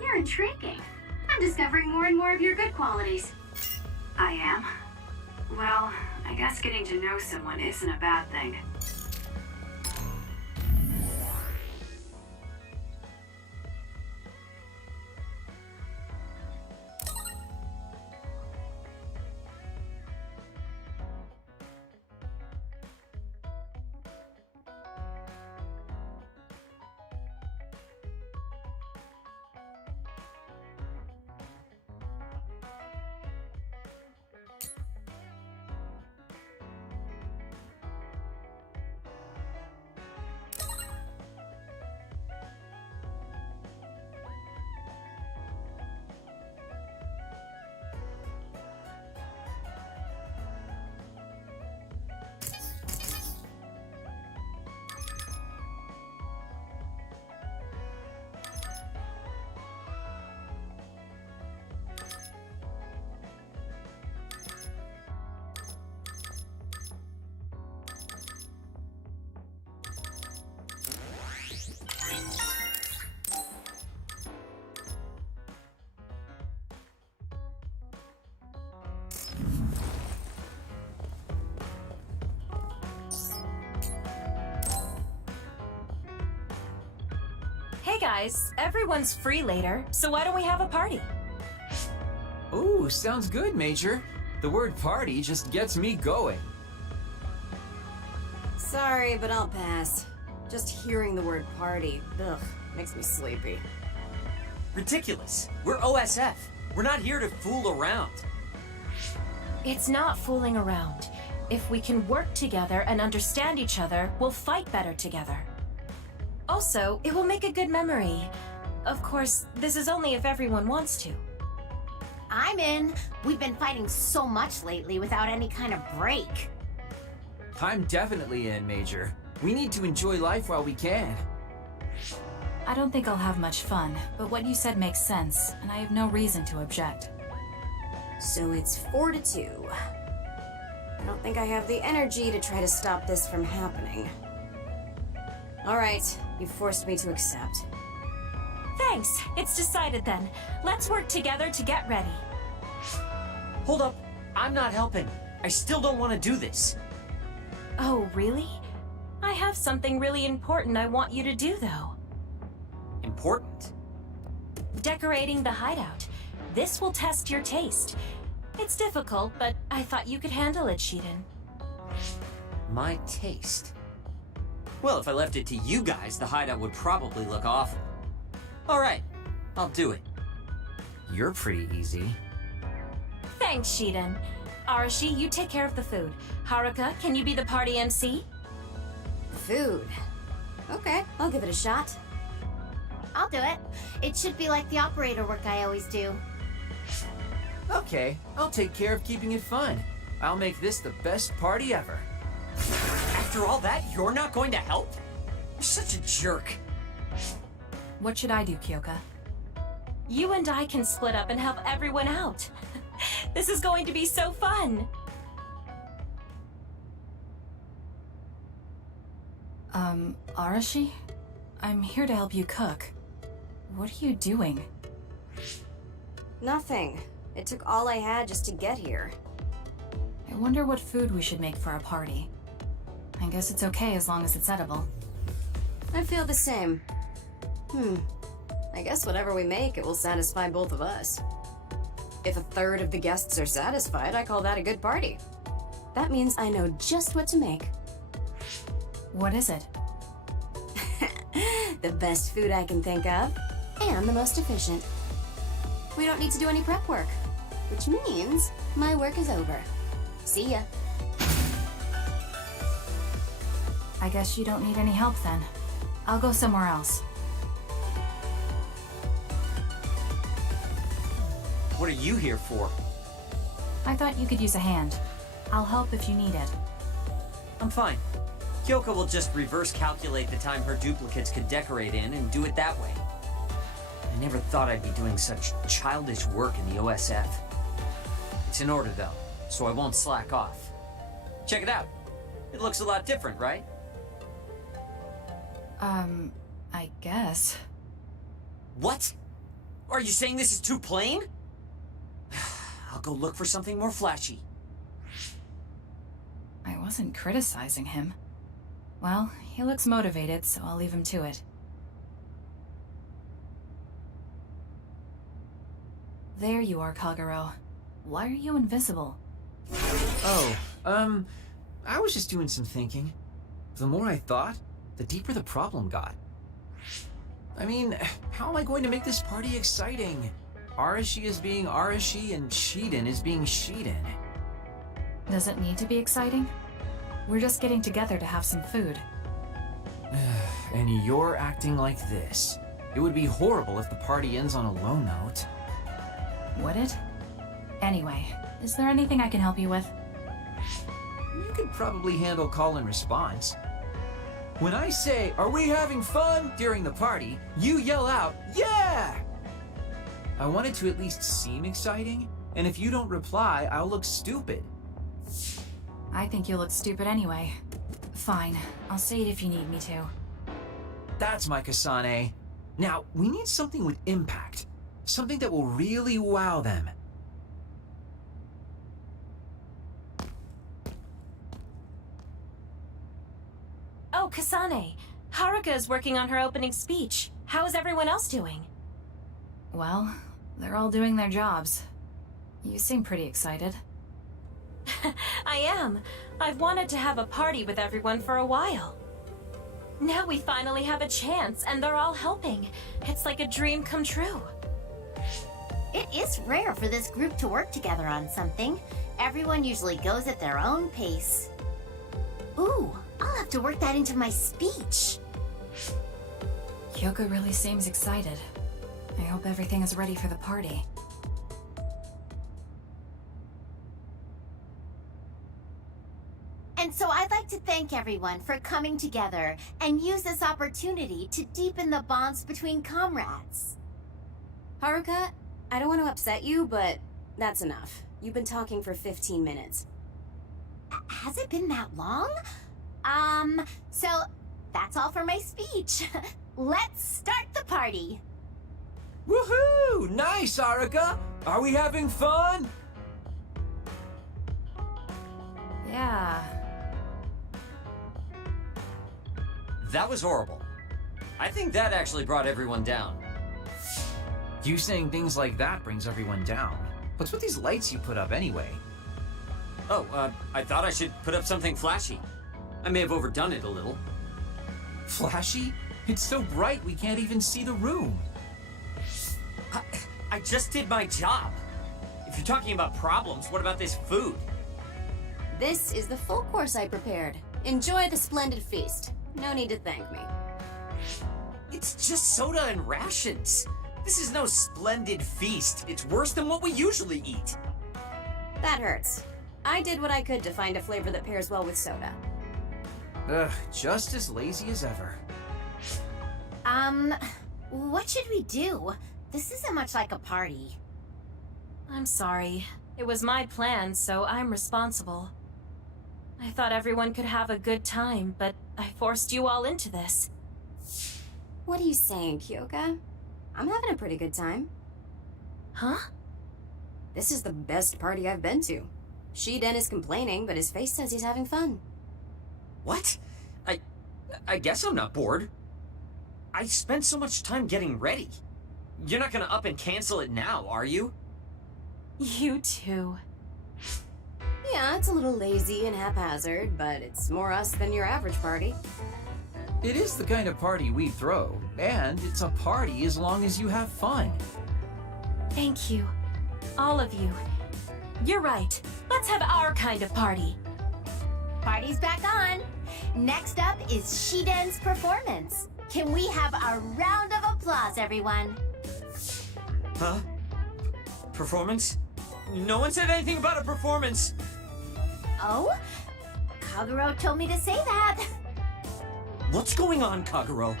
You're intriguing. I'm discovering more and more of your good qualities. I am? Well, I guess getting to know someone isn't a bad thing. Hey guys, everyone's free later, so why don't we have a party? Ooh, sounds good, Major. The word party just gets me going. Sorry, but I'll pass. Just hearing the word party, ugh, makes me sleepy. Ridiculous. We're OSF. We're not here to fool around. It's not fooling around. If we can work together and understand each other, we'll fight better together. Also, it will make a good memory. Of course, this is only if everyone wants to. I'm in. We've been fighting so much lately without any kind of break. I'm definitely in, Major. We need to enjoy life while we can. I don't think I'll have much fun, but what you said makes sense, and I have no reason to object. So it's 4 to 2. I don't think I have the energy to try to stop this from happening. Alright, you forced me to accept. Thanks, it's decided then. Let's work together to get ready. Hold up. I'm not helping. I still don't want to do this. Oh, really? I have something really important I want you to do, though. Important? Decorating the hideout. This will test your taste. It's difficult, but I thought you could handle it, Shiden. My taste? Well, if I left it to you guys, the hideout would probably look awful. Alright, I'll do it. You're pretty easy. Thanks, Shiden. Arashi, you take care of the food. Haruka, can you be the party MC? Food. Okay, I'll give it a shot. I'll do it. It should be like the operator work I always do. Okay, I'll take care of keeping it fun. I'll make this the best party ever. After all that, you're not going to help? You're such a jerk. What should I do, Kyoka? You and I can split up and help everyone out. This is going to be so fun. Arashi? I'm here to help you cook. What are you doing? Nothing. It took all I had just to get here. I wonder what food we should make for our party. I guess it's okay as long as it's edible. I feel the same. I guess whatever we make, it will satisfy both of us. If a third of the guests are satisfied, I call that a good party. That means I know just what to make. What is it? The best food I can think of, and the most efficient. We don't need to do any prep work, which means my work is over. See ya. I guess you don't need any help then. I'll go somewhere else. What are you here for? I thought you could use a hand. I'll help if you need it. I'm fine. Kyoko will just reverse calculate the time her duplicates could decorate in and do it that way. I never thought I'd be doing such childish work in the OSF. It's in order though, so I won't slack off. Check it out. It looks a lot different, right? I guess. What? Are you saying this is too plain? I'll go look for something more flashy. I wasn't criticizing him. Well, he looks motivated, so I'll leave him to it. There you are, Kagero. Why are you invisible? Oh, I was just doing some thinking. The more I thought, the deeper the problem got. I mean, how am I going to make this party exciting? Arashi is being Arashi and Shiden is being Shiden. Does it need to be exciting? We're just getting together to have some food. And you're acting like this. It would be horrible if the party ends on a low note. Would it? Anyway, is there anything I can help you with? You could probably handle call and response. When I say, "Are we having fun?" during the party, you yell out, "Yeah!" I want it to at least seem exciting, and if you don't reply, I'll look stupid. I think you look stupid anyway. Fine, I'll say it if you need me to. That's my Kasane. Now, we need something with impact. Something that will really wow them. Oh, Kasane. Haruka is working on her opening speech. How's everyone else doing? Well, they're all doing their jobs. You seem pretty excited. I am. I've wanted to have a party with everyone for a while. Now we finally have a chance, and they're all helping. It's like a dream come true. It is rare for this group to work together on something. Everyone usually goes at their own pace. Ooh, I'll have to work that into my speech. Kyoka really seems excited. I hope everything is ready for the party. And so I'd like to thank everyone for coming together and use this opportunity to deepen the bonds between comrades. Haruka, I don't want to upset you, but that's enough. You've been talking for 15 minutes. Has it been that long? So that's all for my speech. Let's start the party. Woohoo! Nice, Aruka! Are we having fun? Yeah. That was horrible. I think that actually brought everyone down. You saying things like that brings everyone down. What's with these lights you put up anyway? Oh, I thought I should put up something flashy. I may have overdone it a little. Flashy? It's so bright we can't even see the room. I just did my job. If you're talking about problems, what about this food? This is the full course I prepared. Enjoy the splendid feast. No need to thank me. It's just soda and rations. This is no splendid feast. It's worse than what we usually eat. That hurts. I did what I could to find a flavor that pairs well with soda. Ugh, just as lazy as ever. What should we do? This isn't much like a party. I'm sorry. It was my plan, so I'm responsible. I thought everyone could have a good time, but I forced you all into this. What are you saying, Kyoka? I'm having a pretty good time. Huh? This is the best party I've been to. Shiden is complaining, but his face says he's having fun. What? I guess I'm not bored. I spent so much time getting ready. You're not gonna up and cancel it now, are you? You too. Yeah, it's a little lazy and haphazard, but it's more us than your average party. It is the kind of party we throw, and it's a party as long as you have fun. Thank you. All of you. You're right. Let's have our kind of party. Party's back on. Next up is Shiden's performance. Can we have a round of applause, everyone? Huh? Performance? No one said anything about a performance. Oh? Kaguro told me to say that. What's going on, Kaguro?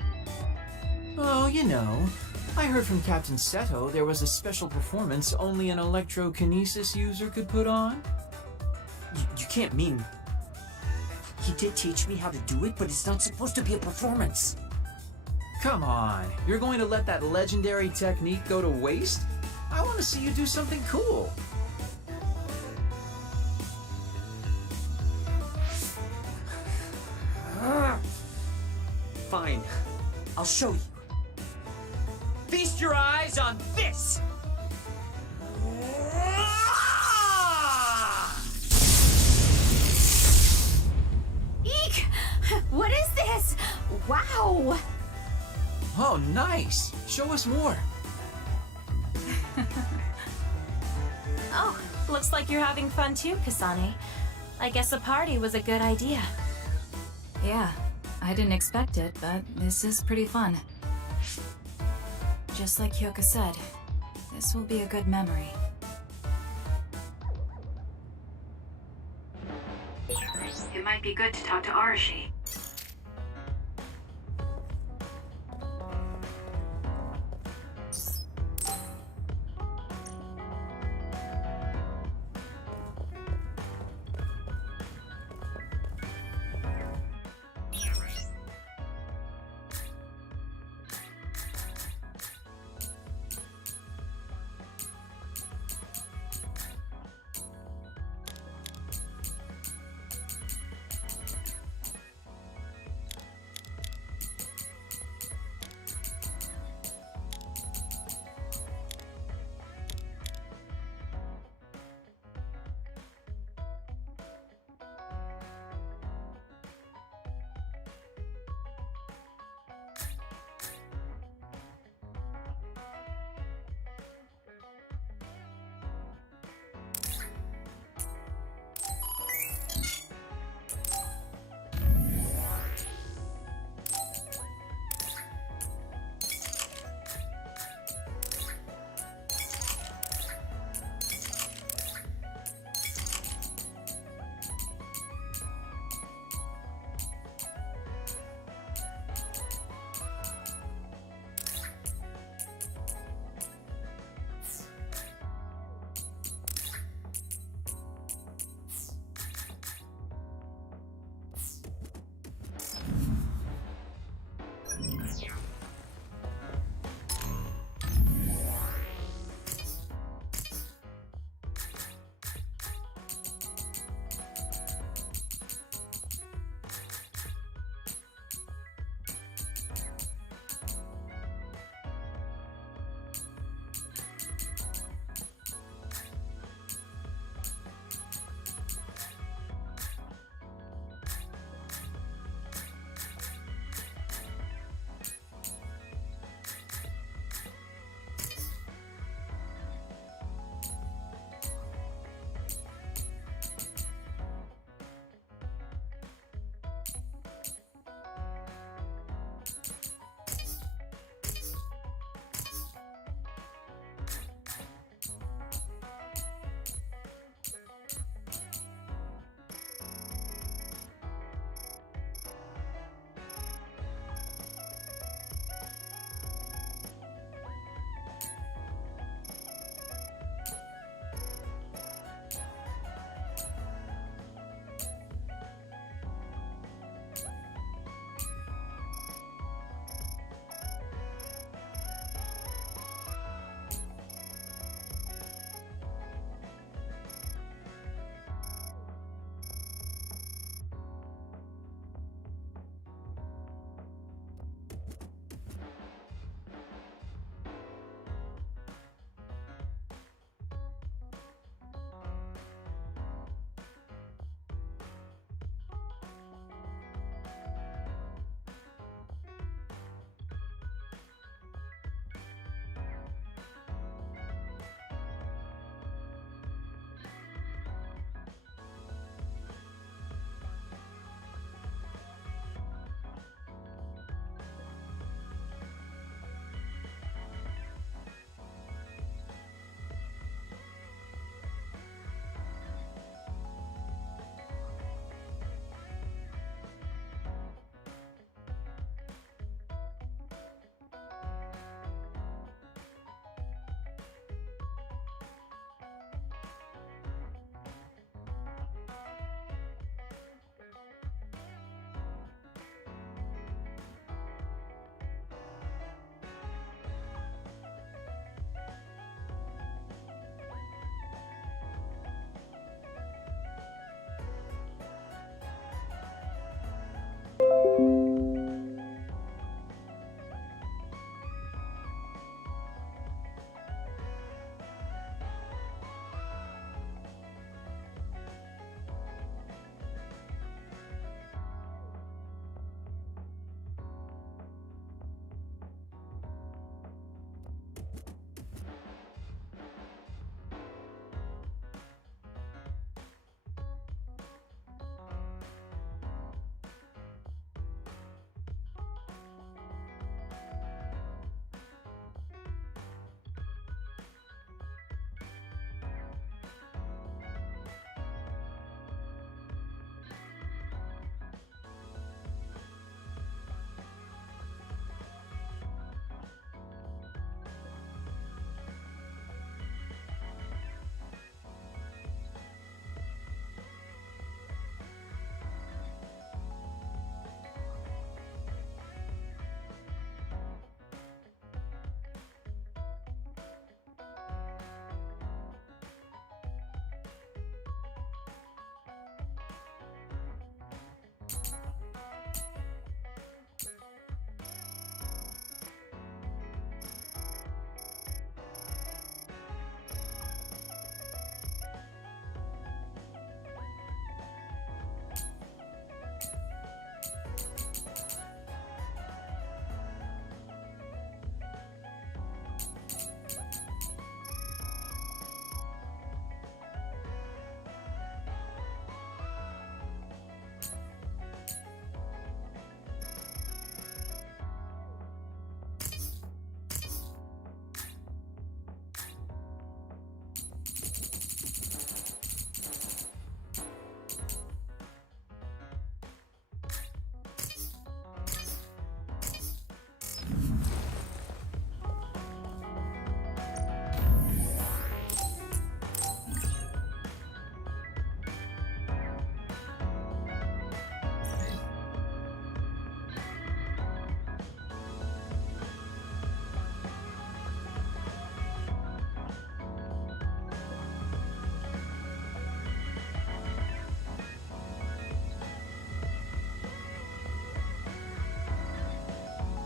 Oh, you know, I heard from Captain Seto there was a special performance only an electrokinesis user could put on. You can't mean... He did teach me how to do it, but it's not supposed to be a performance. Come on, you're going to let that legendary technique go to waste? I want to see you do something cool. Fine, I'll show you. Feast your eyes on this! Eek! What is this? Wow! Oh, nice! Show us more. Oh, looks like you're having fun too, Kasane. I guess a party was a good idea. Yeah, I didn't expect it, but this is pretty fun. Just like Kyoka said, this will be a good memory. It might be good to talk to Arashi.